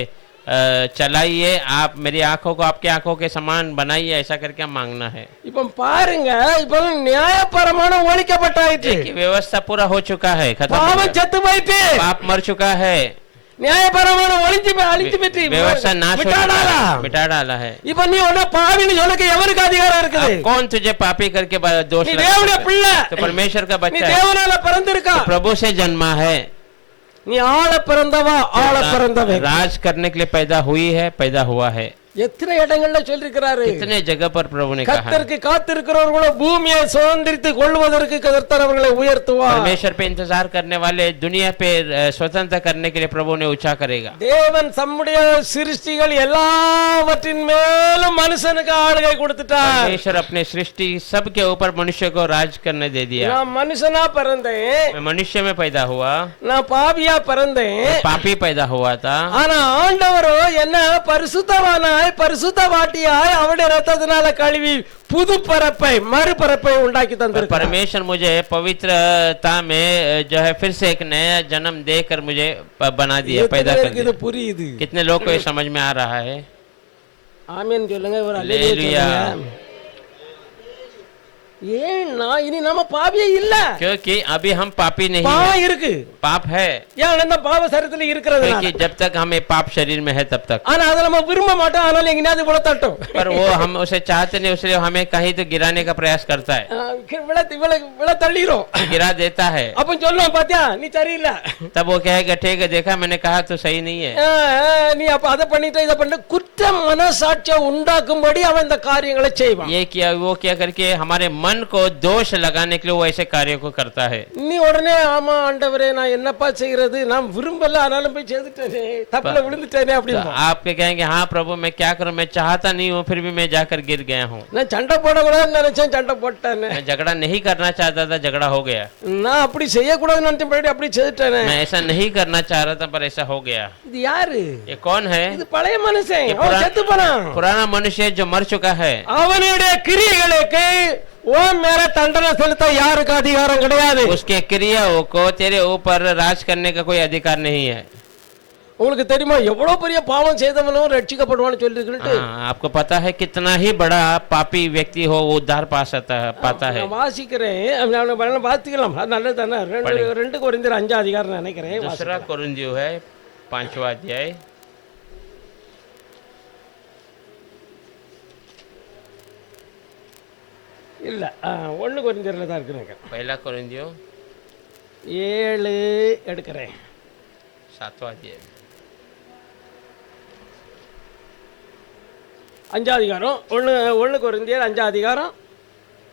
चलाइए, आप मेरी आंखों को आपकी आंखों के समान बनाइए, ऐसा करके मांगना है। இப்ப பாருங்க, இப்ப நியாயப்பிரமாணம் ஒழிக்கப்பட்டாயிற்று, व्यवस्था पूरा हो चुका है, खत्म हो பாவம் गया, செத்து போயிட்டு, पाप मर चुका है, நியாயப்பிரமாணம் ஒழிஞ்சு அழித்து விட்டு व्यवस्था नाश हो விட்டா चुका डाला। है, मिटा डाला है। இப்ப நீ உன்ன பாவின்னு சொல்லுக்கு எவருக்கு அதிகாரம் இருக்குது? अब कौन तुझे पापी करके दोष நீ लगा தேவனுடைய सकता है? பிள்ளை, तो परमेश्वर का நீ बच्चा है, தேவனால பிறந்திருக்கா, तो प्रभु से जन्मा है, நீ ஆள பிறந்தவா, ஆள பிறந்தவன். राज करने के लिए पैदा हुई है, पैदा हुआ है। எத்தனை இடங்கள்ல சொல்லிருக்கிறாரு? कितने जगह पर प्रभु ने कहा है, கர்த்தருக்கு காத்திருக்கிறவர்களோ பூமியை சுதந்திரித்து கொள்வதற்கு கர்த்தர் அவர்களை உயர்த்துவார். परमेश्वर पे इंतजार करने वाले दुनिया पे स्वतंत्र करने के लिए प्रभु ने ऊंचा करेगा। தேவன் தம்முடைய சிருஷ்டிகள் எல்லாவற்றின் மேலும் மனுஷனுக்கு ஆளுகை கொடுத்துட்டார். परमेश्वर अपने सृष्टि सब के ऊपर मनुष्य को राज करने दे दिया। நான் மனுஷனா பிறந்தேன், मैं मनुष्य में पैदा हुआ, நான் பாவியா பிறந்தேன். पापी पैदा हुआ था, ஆனா ஆண்டவரோ என்ன பரிசுத்தவானாய் பரிசுத்தவாட்டியாய் அவருடைய ரத்தத்தினால கழுவி புது பரப்பை மறுபரப்பை உண்டாக்கி தந்திருக்கிறார். परमेश्वर मुझे पवित्रता में जो है फिर से एक नया जन्म देकर मुझे बना दिया, पैदा कर இது दिया। புரியுது? कितने लोग को ये समझ में आ रहा है? ஆமென் சொல்லுங்க, ஒரு அல்லேலூயா हालेलुया। சொல்லுங்க. ஏன்னா இனி நம்ம பாவியே இல்ல, क्योंकि अभी हम पापी नहीं பாவம் है, இருக்கு. पाप है, ஏன் அந்த பாவ சரீரத்துல இருக்கிறது? क्योंकि जब तक हमें पाप शरीर में है तब तक। ஆனா அதை நம்ம விரும்ப மாட்டோம், ஆனாலும் எங்கேயாவது விழ தட்டும். पर वो हम उसे चाहते नहीं, इसलिए हमें कहीं तो गिराने का प्रयास करता है, விழ தள்ளிரும். गिरा देता है। அப்ப சொல்லுவோம், பாத்தியா நீ சரியில்லை, तब वो कहेगा ठीक है, देखा मैंने कहा तो सही नहीं है। நீ அப்ப அதை பண்ணிட்ட இதை பண்ண குற்ற மனசாட்சியை உண்டாக்கும்படி அவன் இந்த காரியங்களை செய்வான். ये किया वो क्या करके हमारे मन को दोष लगाने के लिए वो ऐसे कार्य को करता है। நீ உடனே ஆமா ஆண்டவரே நான் என்னப்பா செய்யறது, நான் விரும்பல ஆனாலும் போய் செய்துட்டேனே, தப்புல விழுந்துட்டேனே तो அப்படின்னு. आप क्या कहेंगे, हाँ प्रभु मैं क्या करूं, मैं चाहता नहीं हूँ फिर भी मैं जाकर गिर गया हूँ। நான் சண்டை போடக்கூடாதுன்னு நினைச்சேன், சண்டை போட்டேனே. मैं झगड़ा नहीं करना चाहता था, झगड़ा हो गया। நான் அப்படி செய்யக்கூடாதுன்னு நினைச்சேன், அப்படி செய்துட்டேனே. मैं ऐसा नहीं करना चाह रहा था पर ऐसा हो गया। இது யாரு? ये कौन है? இது பழைய மனுஷன், ये அவன் செத்து போனான். पुराना मनुष्य जो मर चुका है। அவனுடைய கிரியைகளுக்கு உன் மேல தண்டனை செலுத்த யாருக்கு அதிகாரம் கிடையாது. उसके क्रियाओं को तेरे ऊपर राज करने का कोई अधिकार नहीं है। உங்களுக்கு தெரியுமா எவ்வளவு பெரிய பாவம் செய்தவனும் ரட்சிக்கப்படுவான்னு சொல்லிருக்குன்னு? आपको पता है कितना ही बड़ा पापी व्यक्ति हो वो उद्धार पाता है। நான் வாசிக்கிறேன், வாசிக்கலாம், நல்லது தானே. 2 கொரிந்தியர் 5 அதிகாரம் நினைக்கிறேன். दूसरा कोरिन्थियों है 5वां अध्याय। இல்ல 1 கொரிந்தியர்ல தான் இருக்கு. पहला कोरिन्थियों 7 எடுக்கிறேன். 7वां अध्याय 5 அதிகாரம் 1 கொரிந்தியர் 5 அதிகாரம்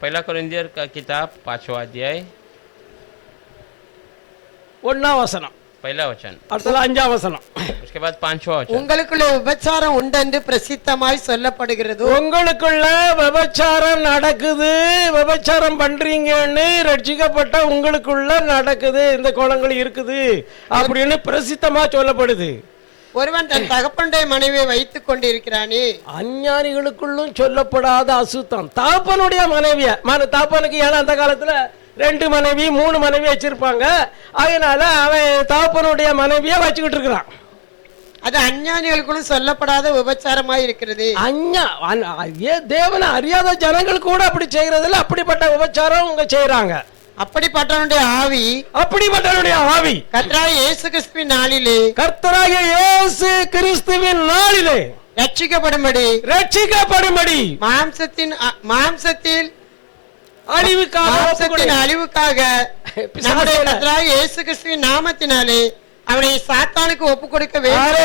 पहला कोरिन्थियर का किताब 5वां अध्याय 1ஆம் வசனம், पहला वचन, அடுத்தது 5ஆம் வசனம். उसके बाद 5वां वचन। உங்களுக்குள்ள விபச்சாரம் உண்டென்று பிரசித்தமாய் சொல்லப்படுகிறது. உங்களுக்குள்ள விபச்சாரம் நடக்குது, விபச்சாரம் பண்றீங்கன்னு ரட்சிக்கப்பட்ட உங்களுக்குள்ள நடக்குது, இந்த குணங்கள் இருக்குது அப்படின்னு பிரசித்தமா சொல்லப்படுது. ஒருவன் தன் தகப்பனுடைய மனைவியை வைத்துக் கொண்டிருக்கிறானே. அஞ்ஞானிகளுக்குள்ளும் சொல்லப்படாத அசுத்தம். தாப்பனுடைய மனைவிய தாப்பனுக்கு ஏன்னா அந்த காலத்துல 2 மனைவி 3 மனைவி வச்சிருப்பாங்க, அதனால அவன் தாப்பனுடைய மனைவிய வச்சுக்கிட்டு இருக்கிறான். அது அஞ்ஞானிகளுக்குள்ளும் சொல்லப்படாத விபச்சாரமாய் இருக்கிறது. தேவனை அறியாத ஜனங்கள் கூட அப்படி செய்யறதில்ல, அப்படிப்பட்ட விபச்சாரம் அவங்க செய்யறாங்க. அப்படிப்பட்டவனுடைய ஆவி, அப்படிப்பட்டவனுடைய ஆவி கர்த்தராகிய இயேசு கிறிஸ்துவின் நாளிலே, கர்த்தராகிய இயேசு கிறிஸ்துவின் நாளிலே ரட்சிக்கப்படும்படி மாம்சத்தில் அழிவுக்காக நம்முடைய கர்த்தராகிய இயேசு கிறிஸ்துவின் நாமத்தினாலே அவனை சாத்தானுக்கு ஒப்பு கொடுக்க வேண்டும்.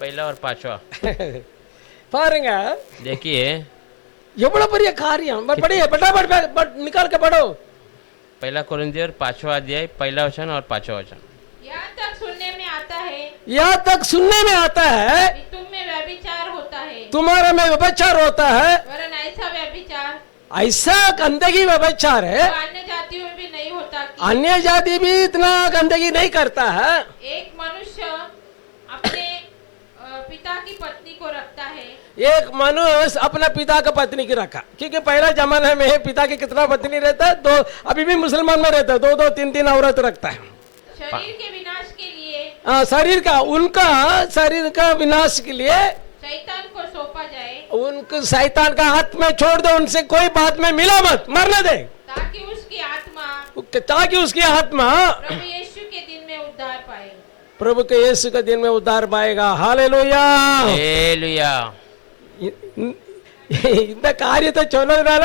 पहला और 5वां பாருங்க, देखिए எவ்வளவு பெரிய காரியம். निकाल के पढ़ो। पहला कोरिन्थियर 5वां अध्याय पहला वचन और 5वां वचन। यहाँ तक सुनने में आता है कि तुम में व्यभिचार होता है, तुम्हारा में व्यभिचार होता है, वरन ऐसा व्यभिचार ऐसा गंदगी व्यभिचार है जो अन्य जातियों में भी नहीं होता कि अन्य जाति भी इतना गंदगी नहीं करता है। एक मनुष्य अपने पिता की पत्नी को रखता है। एक मनुष्य अपना पिता का पत्नी की रखा, क्योंकि पहला जमाना में पिता के कितना पत्नी रहता है, 2, अभी भी मुसलमान में रहता है, 2-2 3-3 औरत रखता है। शरीर के विनाश के लिए, उनका शरीर का विनाश के लिए शैतान को सौंपा जाए, उनको शैतान का हाथ में छोड़ दो, उनसे कोई बात में मिला मत, मरने दे, ताकि उसकी आत्मा प्रभु यीशु के दिन में उद्धार पाए। प्रभु के यीशु के दिन में उद्धार पाएगा। हालेलुया। हालेलुया। இந்த காரியத்தை சொன்னதுனால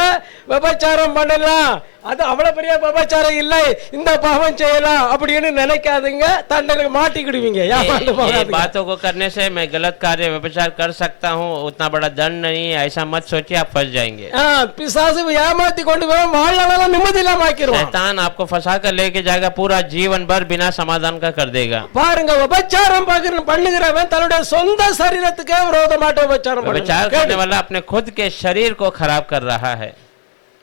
விபச்சாரம் பண்ணலாம், அது அவ்வளவு பெரிய விபச்சாரம் இல்லை, இந்த பாவம் செய்யலாம் அப்படின்னு நினைக்காதீங்க, தண்டனை மாட்டிக்கிடுவீங்க। ये बातों को करने से मैं गलत कार्य व्यभिचार कर सकता हूँ, उतना बड़ा दंड नहीं, ऐसा मत सोचिए, आप फंस जाएंगे। பிசாசு ஏமாத்தி கொண்டு போய் வாழ்நாளெல்லாம் நிம்மதி இல்லாம ஆக்கிடுவான்। शैतान आपको फंसा कर लेके जाएगा, पूरा जीवन भर बिना समाधान का कर देगा। பாருங்க, விபச்சாரம் பண்ணுகிறவன் தன்னுடைய சொந்த சரீரத்துக்கே விரோதமாட்ட விபச்சாரம் व्यभिचार करने वाला अपने खुद के शरीर को खराब कर रहा है।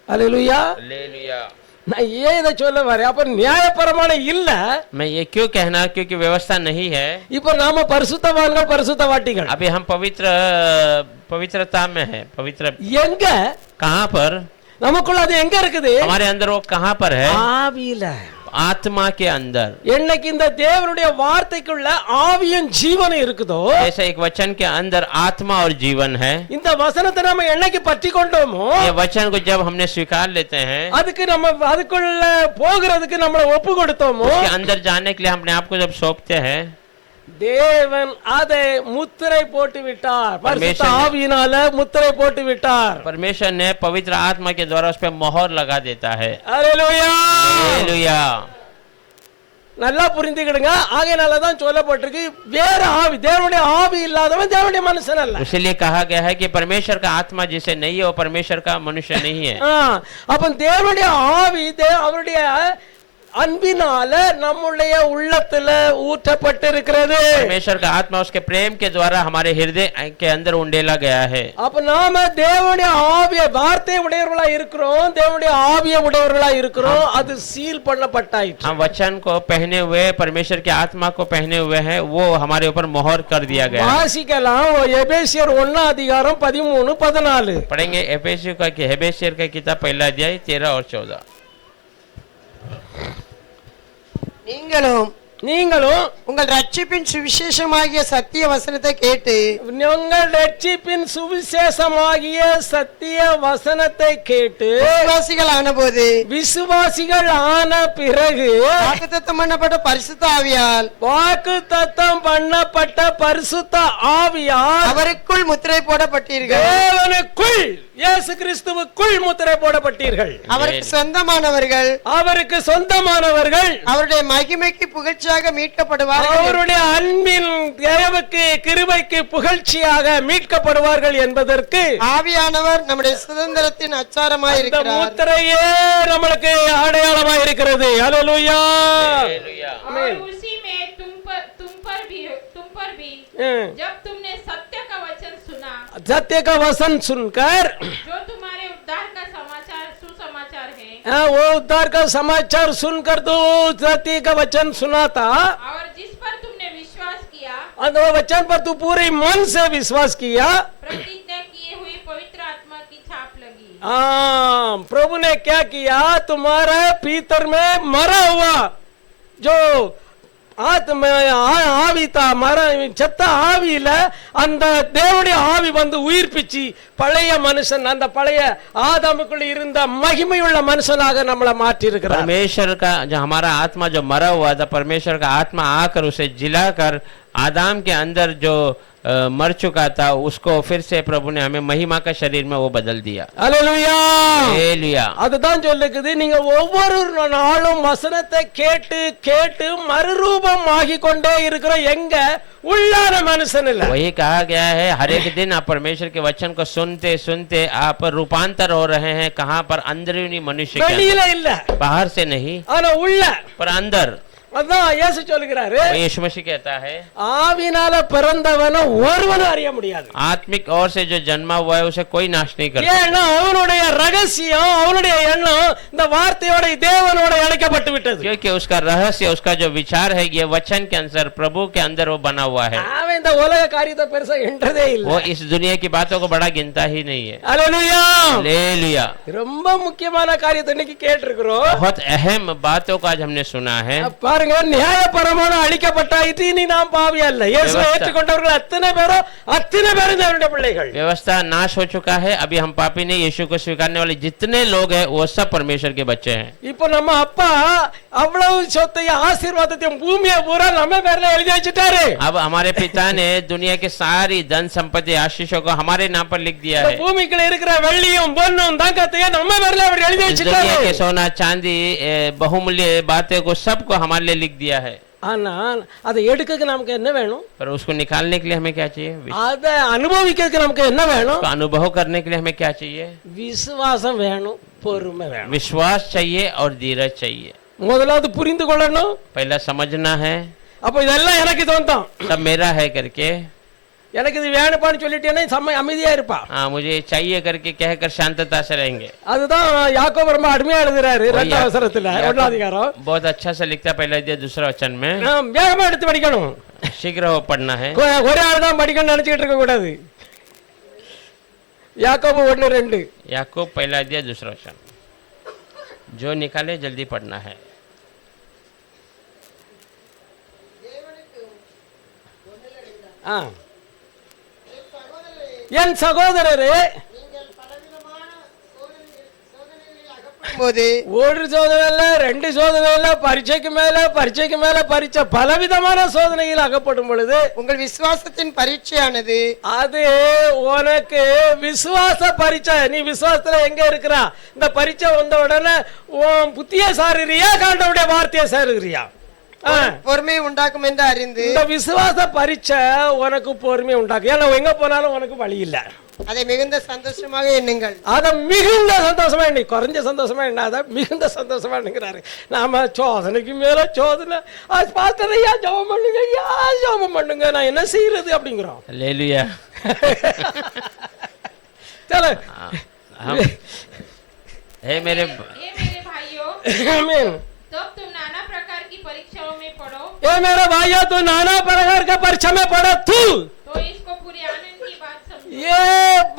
அல்லேலூயா। हालेलुया। நான் ஏன் இதை சொல்ல வரேன், அப்ப நியாயப்பிரமாண இல்ல, मैं ये क्यों कहना, क्योंकि व्यवस्था नहीं है। இப்ப நாம பரிசுத்தவான்கள் பரிசுத்தவாட்டிகள்। अभी हम पवित्रता में है। पवित्र எங்க? कहाँ पर? நமக்குள்ள அது எங்க இருக்குது? हमारे अंदर वो कहाँ पर है? ஆவியில। आत्मा के अंदर। என்னைக்கு இந்த தேவனுடைய வார்த்தைக்குள்ள ஆவியும் ஜீவனும் இருக்குதோ, जैसे एक वचन के अंदर आत्मा और जीवन है, இந்த வசனத்தை நம்ம என்னைக்கு பற்றி கொண்டோமோ, ये वचन को जब हमने स्वीकार लेते हैं, அதுக்கு நம்ம அதுக்குள்ள போகிறதுக்கு நம்மள ஒப்பு கொடுத்தோமோ, उसके अंदर जाने के लिए अपने आप को जब सौंपते हैं, தேவன் அதை முத்திரை போட்டு விட்டார், பரிசுத்த ஆவியினால முத்திரை போட்டு விட்டார்। परमेश्वर ने पवित्र आत्मा के द्वारा उस पर मोहर लगा देता है। அல்லேலூயா। हालेलुया। நல்லா புரிந்துக்கிடுங்க। ஆகையினால தான் சொல்லப்பட்டிருக்கு, வேற ஆவி, தேவனுடைய ஆவி இல்லாதவன் தேவனுடைய மனுஷன் அல்ல। इसलिए कहा गया है कि परमेश्वर का आत्मा जिसे नहीं है वो परमेश्वर का मनुष्य नहीं है। அப்ப தேவனுடைய ஆவி அவருடைய அன்பினால நம்முடைய உள்ளத்துல ஊற்றப்பட்டிருக்கிறது। परमेश्वर का आत्मा उसके प्रेम के द्वारा हमारे हृदय के अंदर उंडेला गया है। அப்ப நாம தேவனுடைய ஆவிய வார்த்தை உடையவர்களா இருக்கிறோம், தேவனுடைய ஆவிய உடையவர்களா இருக்கிறோம், அது சீல் பண்ணப்பட்டாயிற்று। हम वचन को पहने हुए, परमेश्वर की आत्मा को पहने हुए हैं, वो हमारे ऊपर मोहर कर दिया गया है। வாசிக்கலாம், எபேசியர் 1:13-14 पढ़ेंगे एफेसियर का किताब 1 अध्याय 13 और 14। நீங்களும் உங்கள் ரட்சிப்பின் சுவிசேஷமாகிய சத்திய வசனத்தை கேட்டு, உங்கள் ரட்சிப்பின் சுவிசேஷமாகிய சத்திய வசனத்தை கேட்டு விசுவாசிகள் ஆனபோது, விசுவாசிகள் ஆன பிறகு வாக்குத்தத்தம் பண்ணப்பட்ட பரிசுத்த ஆவியால், வாக்குத்தத்தம் பண்ணப்பட்ட பரிசுத்த ஆவியால் அவருக்குள் முத்திரை போடப்பட்டீர்கள், தேவனுக்குள் இயேசு கிறிஸ்துவுக்குள் முத்திரை போடப்பட்டீர்கள்। அவருக்கு சொந்தமானவர்கள், அவருக்கு சொந்தமானவர்கள், அவருடைய மகிமைக்கு புகழ்ச்சியாக மீட்கப்படுவார்கள், அவருடைய அன்பின் தேவனுக்கு கிருபைக்கு புகழ்ச்சியாக மீட்கப்படுவார்கள் என்பதற்கு ஆவியானவர் நம்முடைய சுதந்திரத்தின் அச்சாரமாய் இந்த இருக்கிறார்। முத்திரையே நம்மளுக்கு அடையாளமாய் இருக்கிறது। அல்லேலூயா। और उसी में तुम पर भी जब तुमने सत्य का वचन सुना, सत्य का वचन सुनकर, जो तुम्हारे उद्धार का सुसमाचार है, वो उद्धार का समाचार सुनकर तो सत्य का वचन सुना था, और जिस पर तुमने विश्वास किया, और वो वचन पर तू पूरे मन से विश्वास किया, प्रतिज्ञा किए हुई पवित्र आत्मा की छाप लगी। प्रभु ने क्या किया, तुम्हारे भीतर में मरा हुआ जो ஆத்ம ஆவி தான், செத்த ஆவியில அந்த தேவனுடைய ஆவி வந்து உயிர்ப்பிச்சு பழைய மனுஷன், அந்த பழைய ஆதாமுக்குள்ள இருந்த மகிமையுள்ள மனுஷனாக நம்மளை மாற்றி இருக்கிறார்। परमेश्वर का जो हमारा आत्मा जो मरा हुआ था, परमेश्वर का आत्मा आकर उसे जिलाकर आदाम के अंदर जो मर चुका था, उसको फिर से प्रभु ने हमें महिमा का शरीर में वो बदल दिया। அல்லேலூயா। हालेलुया। அதுதான் சொல்லுது, நீங்க ஒவ்வொரு நாளும் வசனத்தை கேட்டு கேட்டு மறுரூபம் ஆகிக் கொண்டே இருக்கிற எங்க உள்ளான மனுஷன் இல்ல। वही कहा गया है, हर एक दिन आप परमेश्वर के वचन को सुनते सुनते आप रूपांतर हो रहे हैं। कहाँ पर? अंदरूनी मनुष्य के வெளியில இல்ல, अंदर, बाहर से नहीं, ஆனா உள்ள। पर अंदर। அதான் இயேசு சொல்லுகிறாரு, यीशु मसीह कहता है, ஆவினால பிறந்தவன ஒருவனும் அறிய முடியாது। आत्मिक ओर से जो जन्मा हुआ है उसे कोई नाश नहीं कर सकता। ஏன்னா அவனுடைய ரகசியம், அவனுடைய எண்ணம் இந்த வார்த்தையோட தேவனோட இணைக்கப்பட்டு விட்டது। क्योंकि उसका रहस्य, उसका जो विचार है, ये वचन के अंदर, प्रभु के अंदर वो बना हुआ है। அவன் இந்த உலக காரியத்தை பெருசா என்றதே இல்ல. वो इस दुनिया की बातों को बड़ा गिनता ही नहीं है। அல்லேலூயா. हालेलुया। ரொம்ப முக்கியமான காரியத்தை இன்னைக்கு கேட்டிருக்கிறோம். बहुत अहम बातों को आज हमने सुना है। பாருங்க, நியாயபரமான அழிக்கப்பட்டாயிற்று, இனி நாம் பாவி அல்ல. இயேசுவை ஏற்றுக்கொண்டவர்கள் அத்தனை பேரும் தேவனுடைய பிள்ளைகள். व्यवस्था नाश हो चुका है, अभी हम पापी नहीं, यीशु को स्वीकारने वाले जितने लोग हैं वो सब परमेश्वर के बच्चे हैं। இப்போ நம்ம அப்பா அவ்வளவு சொத்தையும் ஆசீர்வாதத்தையும் பூமியை பூரா நம்ம பேர்ல எழுதி வச்சுட்டாரு. अब हमारे पिता ने दुनिया के सारी धन संपत्ति आशीषों को हमारे नाम पर लिख दिया है। பூமிக்குள்ள இருக்கிற வெள்ளியும் பொன்னும் தங்கத்தையும் நம்ம பேர்ல அவர் எழுதி इस दुनिया வச்சுட்டாரு. के सोना चांदी बहुमूल्य बातें को सबको हमारे लिए लिख दिया है। ஆனால் அதை எடுக்கிறதுக்கு நமக்கு என்ன வேணும்? पर उसको निकालने के लिए हमें क्या चाहिए? அதை அனுபவிக்கிறதுக்கு நமக்கு என்ன வேணும்? उसको अनुभव करने के लिए हमें क्या चाहिए? விசுவாசம் வேணும், பொறுமை வேணும். विश्वास चाहिए और धीरज चाहिए। முதலாவது புரிந்து கொள்ளணும். पहला समझना है, அப்ப இதெல்லாம் எனக்கு தோன்றும், सब मेरा है करके, எனக்கு இது வேணுப்பான்னு சொல்லிட்டேன்னா அமைதியா இருப்பா. हाँ मुझे चाहिए करके कहकर शांतता से रहेंगे। அதுதான் யாக்கோபு ரொம்ப அருமையா எழுதுறாரு 2ஆம் வசனத்துல 1ஆம் அதிகாரம். बहुत अच्छा से लिखता है पहला अध्याय दूसरा वचन में। நாம் வேகமா எடுத்து படிக்கணும். शीघ्र हो पढ़ना है। ஒரே ஆள் தான் படிக்கணும்னு நினைச்சிட்டு இருக்க கூடாது. யாக்கோபு 1:2. याकूब पहला अध्याय दूसरा वचन, जो निकाले जल्दी पढ़ना है। ஆ. என் சகோதரரே, போது ஒரு சோதனை இல்ல, 2 சோதனை இல்ல, பரீட்சைக்கு மேல பரீட்சை, பலவிதமான சோதனையில் அகப்படும் பொழுது உங்கள் விசுவாசத்தின் பரீட்சையானது அது உனக்கு விசுவாச பரீட்சை. நீ விசுவாசத்துல எங்க இருக்கிறா? இந்த பரீட்சை வந்த உடனே உன் புத்திய சாருறியா, காண்டவுடைய வார்த்தையை சாருகிறியா? பொறுமை உண்டாக்கும் என்று அறிந்து இந்த விசுவாச பரீட்சை உனக்கு பொறுமை உண்டாக்கும். ஏன்னா எங்க போனாலும் உனக்கு வழி இல்ல. அதை மிகுந்த சந்தோஷமாக எண்ணுங்கள். அத மிகுந்த சந்தோஷமா எண்ணி, குறைஞ்ச சந்தோஷமா எண்ணாத, மிகுந்த சந்தோஷமா எண்ணுங்கிறாரு. நாம சோதனைக்கு மேல சோதனை, பாஸ்டர் ஐயா ஜெபம் பண்ணுங்க, ஐயா ஜெபம் பண்ணுங்க, நான் என்ன செய்யறது அப்படிங்கிறோம். हालेलुया। चलो हे मेरे भाइयों, आमीन। तब तुम नाना प्रकार की परीक्षाओं में पढ़ो, ए मेरा भाइयों, तू नाना प्रकार का परीक्षा में पड़ा तू, तो इसको पूरे आनंद की बात समझो। ये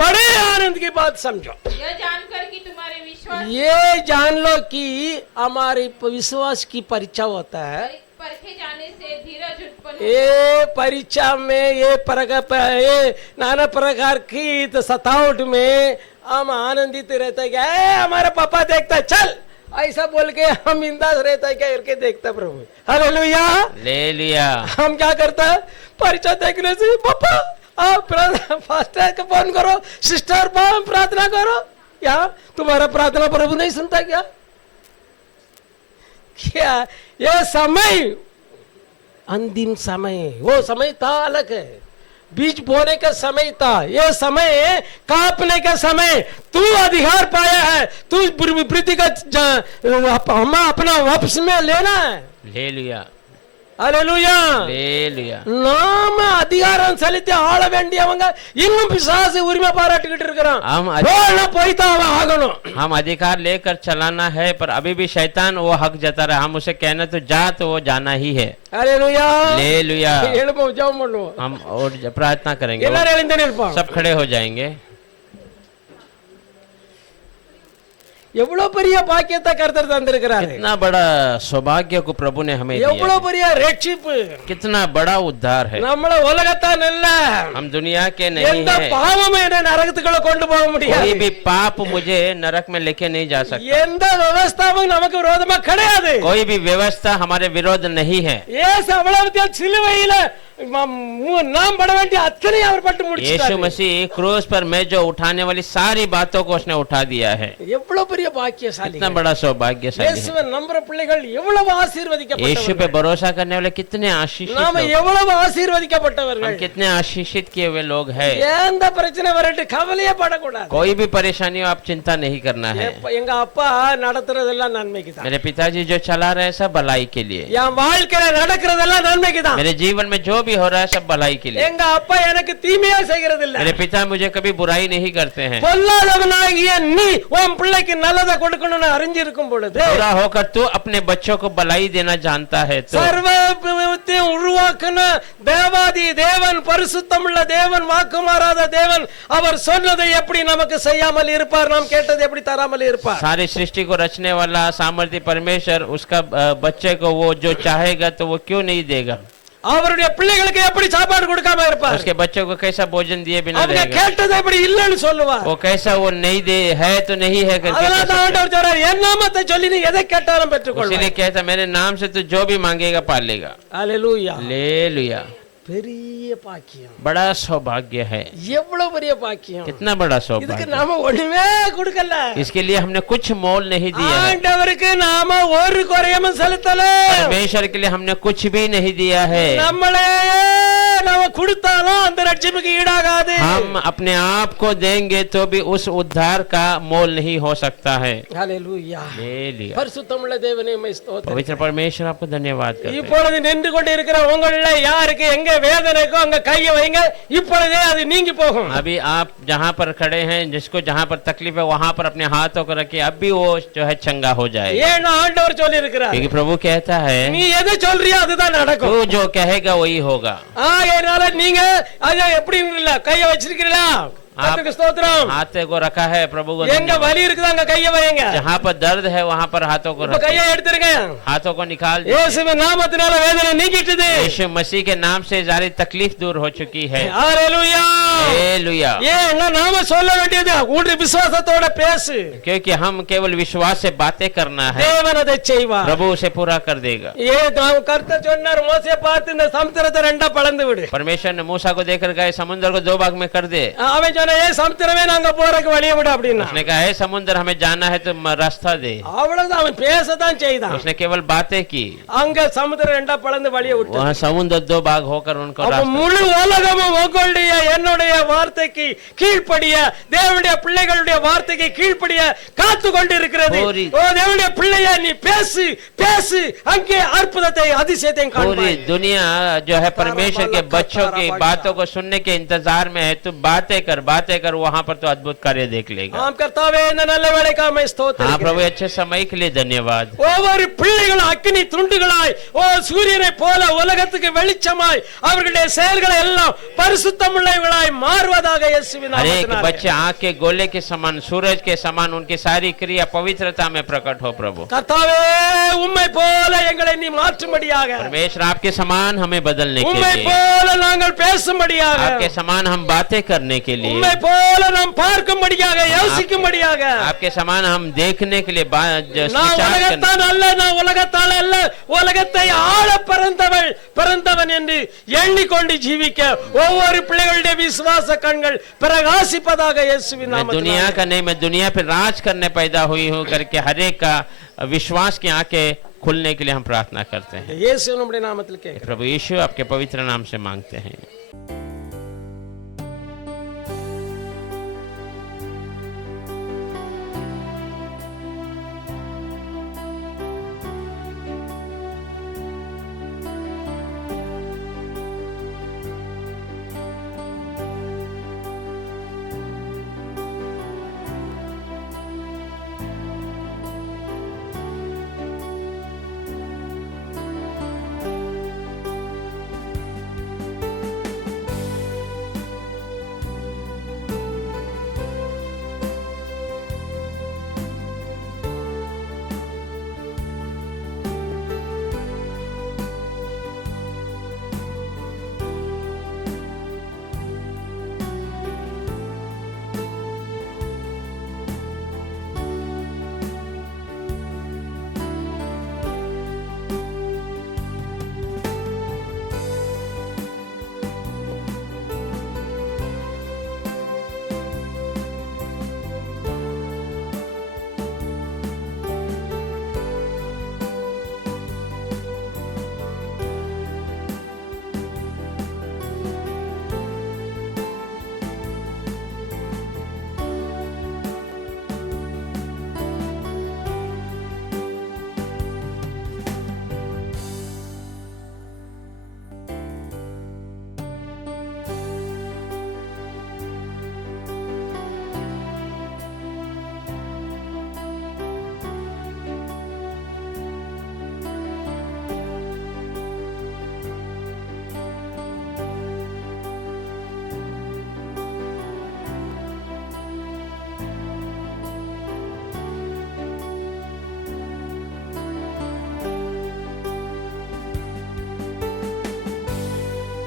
बड़े आनंद की बात समझो। यह जानकर कि तुम्हारे विश्वास ये जान लो कि हमारे विश्वास की परीक्षा होता है। परखे जाने से धीरज उत्पन्न ये परीक्षा में ये नाना प्रकार की सतावट में हम आनंदित रहते क्या? हमारा पापा देखता चल, ऐसा बोल के हम इंदास रहता है क्या करके देखता प्रभु। हालेलुया। हालेलुया। हम क्या करता है? परीक्षा देखने से पापा आप फास्टर को फोन करो, सिस्टर प्रार्थना करो। क्या तुम्हारा प्रार्थना प्रभु नहीं सुनता क्या? क्या ये समय अंतिम समय, वो समय था अलग है, बीज बोने का समय था, ये समय कांपने का समय। तू अधिकार पाया है, तू पृथ्वी का हम अपना वापस में लेना है। हालेलुया। हालेलुया। हालेलुया। நாம அதிகாரம் செலுத்தி ஆள வேண்டியவங்க இன்னும் பிசாசு உரிமை பாராட்டிக்கிட்டு இருக்கிறான். போய் தான் அவன் ஆகணும். हम अधिकार लेकर चलाना है, पर अभी भी शैतान वो हक जता रहा। हम उसे कहना तो जा, तो वो जाना ही है। हालेलुया। हालेलुया। எழுப்போம், ஜெபம் பண்ணுவோம். हम और प्रार्थना करेंगे, எல்லாரும் எழுந்து நிற்போம். सब खड़े हो जाएंगे। எவ்வளவு பெரிய பாக்கியத்தை கர்த்தர் தந்திருக்கிறாரு. कितना बड़ा सौभाग्य को प्रभु ने हमें दिया எவ்வளவு है। பெரிய ரட்சிப்பு. कितना बड़ा उद्धार है। நம்மள உலகத்தான் இல்ல, हम दुनिया के नहीं எந்த हैं। பாவமும் என்ன நரகத்துக்குள்ள கொண்டு போக முடியாது. कोई भी पाप मुझे नरक में लेके नहीं जा सकता। எந்த व्यवस्थाவும் நமக்கு விரோதமா கிடையாது. कोई भी व्यवस्था हमारे विरोध नहीं है। இயேசு அவ்வளவு சிலுவையில நாம் பட வேண்டிய அத்தனை அவர் பட்டு यीशु முடிச்சிட்டாரு. मसीह क्रूस पर मैं जो उठाने वाली सारी बातों को उसने उठा दिया है। எவ்வளவு பெரிய பாக்கியசாலி. कितना बड़ा सौभाग्यशाली है। இயேசுவை நம்புற பிள்ளைகள் எவ்வளவு यीशु ஆசீர்வதிக்கப்பட்டவர்கள். पे भरोसा करने वाले कितने आशीषित நாம लोग। எவ்வளவு हम ஆசீர்வதிக்கப்பட்டவர்கள். कितने आशीषित किए हुए लोग हैं। எந்த பிரச்சனை வரட்டு கவலையே படக்கூடாது. कोई भी परेशानी हो आप चिंता नहीं करना है। எங்க அப்பா நடத்துறதெல்லாம் நன்மைக்கு தான். मेरे पिताजी जो चला रहे हैं सब भलाई के लिए। என் வாழ்க்கையில நடக்கிறதெல்லாம் நன்மைக்கு தான். मेरे जीवन में जो भी हो रहा है सब भलाई के लिए। எங்க அப்பா எனக்கு தீமையா செய்கிறது இல்ல. मेरे पिता मुझे कभी बुराई नहीं करते हैं। பொல்லாதவனாகிய நீ உன் பிள்ளைக்கு நல்லதை கொடுக்கணும்னு அறிஞ்சிருக்கும் பொழுது बुरा होकर तू अपने बच्चों को भलाई देना जानता है तो சர்வத்தையும் உருவாக்க உருவாக்குன தேவாதி தேவன், பரிசுத்தமுள்ள தேவன், வாக்கு மாறாத தேவன், அவர் சொன்னதை எப்படி நமக்கு செய்யாமல் இருப்பார்? நாம் கேட்டதை எப்படி தராமல் இருப்பார்? सारी सृष्टि को रचने वाला सामर्थ्य परमेश्वर उसका बच्चे को वो जो चाहेगा तो वो क्यों नहीं देगा? அவருடைய பிள்ளைகளுக்கு எப்படி சாப்பாடு கொடுக்காம இருப்பார்? उसके बच्चों को कैसा भोजन दिए बिना அவங்க रहेगा? கேட்டதை எப்படி இல்லன்னு சொல்லுவார்? वो कैसा वो नहीं दे है तो नहीं है करके அதனால कैसे தான் कहता ஆண்டவர் சொல்றார், என் நாமத்தை சொல்லி நீ எதை கேட்டாலும் है? பெற்றுக்கொள்வாய். इसीलिए कहता मेरे नाम से तो जो भी मांगेगा पालेगा। அல்லேலூயா. हालेलुया। பெரிய பாக்கியம், बड़ा सौभाग्य है। எவ்வளவு பெரிய பாக்கியம். कितना बड़ा இதுக்கு सौभाग्य। நாம ஒண்ணுமே கொடுக்கல. इसके लिए हमने कुछ मोल नहीं दिया है। ஆண்டவருக்கு நாம ஒரு குறையமும் செலுத்தல. परमेश्वर के लिए हमने कुछ भी नहीं दिया है। நம்மளே நாம கொடுத்தாலும் அந்த ரட்சிப்புக்கு ஈடாகாது. हम अपने आप को देंगे तो भी उस उद्धार का मोल नहीं हो सकता है। ஹalleluya. हालेलुया। பரிசுத்தமுள்ள தேவனே உம்மை ஸ்தோத்திரம். पवित्र परमेश्वर आपको धन्यवाद करते हैं। இப்பொழுது நின்று கொண்டு இருக்கிற உங்கள யாருக்கு எங்க வேதனைக்கோ அங்க கையை வைங்க, இப்பொழுதே அது நீங்கி போகும். अभी आप जहाँ पर खड़े हैं, जिसको जहाँ पर तकलीफ है वहाँ पर अपने हाथों को रखिए, अब भी वो जो है चंगा हो जाए। ஏன்னா ஆண்டவர் சொல்லி இருக்கிறார், क्योंकि प्रभु कहता है நீ எதை சொல்றியோ அதுதான் நடக்கும். तू जो कहेगा वही होगा। ஆகையால நீங்க அத எப்படி இல்ல கையை வச்சிருக்கீங்களா? கர்த்தருக்கு ஸ்தோத்திரம். हाथ को रखा है प्रभु को எங்க வலி இருக்குது அங்க கையை வைங்க. जहाँ पर दर्द है वहाँ पर हाथों को இப்ப रखिए, கையை எடுத்துருங்க. हाथों को निकाल दीजिए। இயேசுவின் நாமத்தினால வேதனை நீங்கிட்டது. यीशु मसीह के नाम से सारी तकलीफ दूर हो चुकी है। ஹalleluya. हालेलुया। ஏன்னா நாம சொல்ல வேண்டியது உங்களுடைய விசுவாசத்தோட பேசு. क्योंकि हम केवल विश्वास से बातें करना है, தேவன் அதை செய்வார். प्रभु उसे पूरा कर देगा। கர்த்தர் சொன்னார், மோசே பார்த்து இந்த சமுத்திரத்தை ரெண்டா பிளந்து விடு. परमेश्वर ने मूसा को देकर गए समुद्र को दो भाग में कर दे। அவன் சொன்ன, ஏ சமுத்திரமே நாங்க போறதுக்கு வழியை விடு அப்படின்னா. उसने कहा हे समुद्र हमें जाना है तो रास्ता दे। அவ்வளவுதான், அவன் பேசத்தான் செய்தான். उसने केवल बातें की, அங்க சமுத்திரம் ரெண்டா பிளந்து வழியை விட்டு. वहाँ समुद्र दो भाग होकर उनको அப்ப रास्ता। முழு உலகமும் உங்களுடைய என்னுடைய வார்த்தைக்கு கீழ்ப்படிய, தேவனுடைய பிள்ளைகளுடைய வார்த்தைக்கு கீழ்ப்படிய காத்து கொண்டு இருக்கிறது. பூரி. ஓ தேவனுடைய பிள்ளைய நீ பேசு பேசு, அங்கே அற்புதத்தை அதிசயத்தை पूरी காண்பாய். दुनिया जो है परमेश्वर के बच्चों की बातों को सुनने के इंतजार में है। तू बातें कर वहाँ पर तो अद्भुत कार्य देख लेगा। ஆம் கர்த்தாவே, இந்த நல்ல வேளைக்காக உம்மை हाँ ஸ்தோத்திரிக்கிறேன். प्रभु, अच्छे समय के लिए धन्यवाद। ஒவ்வொரு பிள்ளைகளும் அக்கினி துண்டுகளாய், ஓ சூரியனை போல உலகத்துக்கு வெளிச்சமாய், அவர்களுடைய செயல்களை எல்லாம் பரிசுத்தமுள்ளவர்களாய் மாறுவதாக இயேசுவின் हर एक நாமத்தினாலே. बच्चे आँख के गोले के समान, सूरज के समान, उनकी सारी क्रिया पवित्रता में प्रकट हो प्रभु। கர்த்தாவே, உம்மை போல எங்களை நீ மாற்றும்படியாக, परमेश्वर आपके समान हमें बदलने के உம்மை लिए, போல நாங்கள் பேசும்படியாக, आपके समान हम बातें करने के लिए, உம்மை போல நாம் பார்க்கும்படியாக, யோசிக்கும்படியாக. आपके समान हम देखने के लिए நான் विचार करने। உலகத்தான் அல்ல, நான் உலகத்தால் அல்ல, உலகத்தை ஆள பிறந்தவன் என்று எண்ணிக்கொண்டு ஜீவிக்க ஒவ்வொரு பிள்ளைகளுடைய விசுவாச கண்கள் பிரகாசிப்பதாக இயேசுவின் मैं நாமத்தினாலே. दुनिया का नहीं, मैं दुनिया पे राज करने पैदा हुई हूँ करके हर एक का विश्वास की आंखें खुलने के लिए हम प्रार्थना करते हैं। இயேசு நம்முடைய நாமத்தில் கேட்கிறேன். प्रभु यीशु आपके पवित्र नाम से मांगते हैं।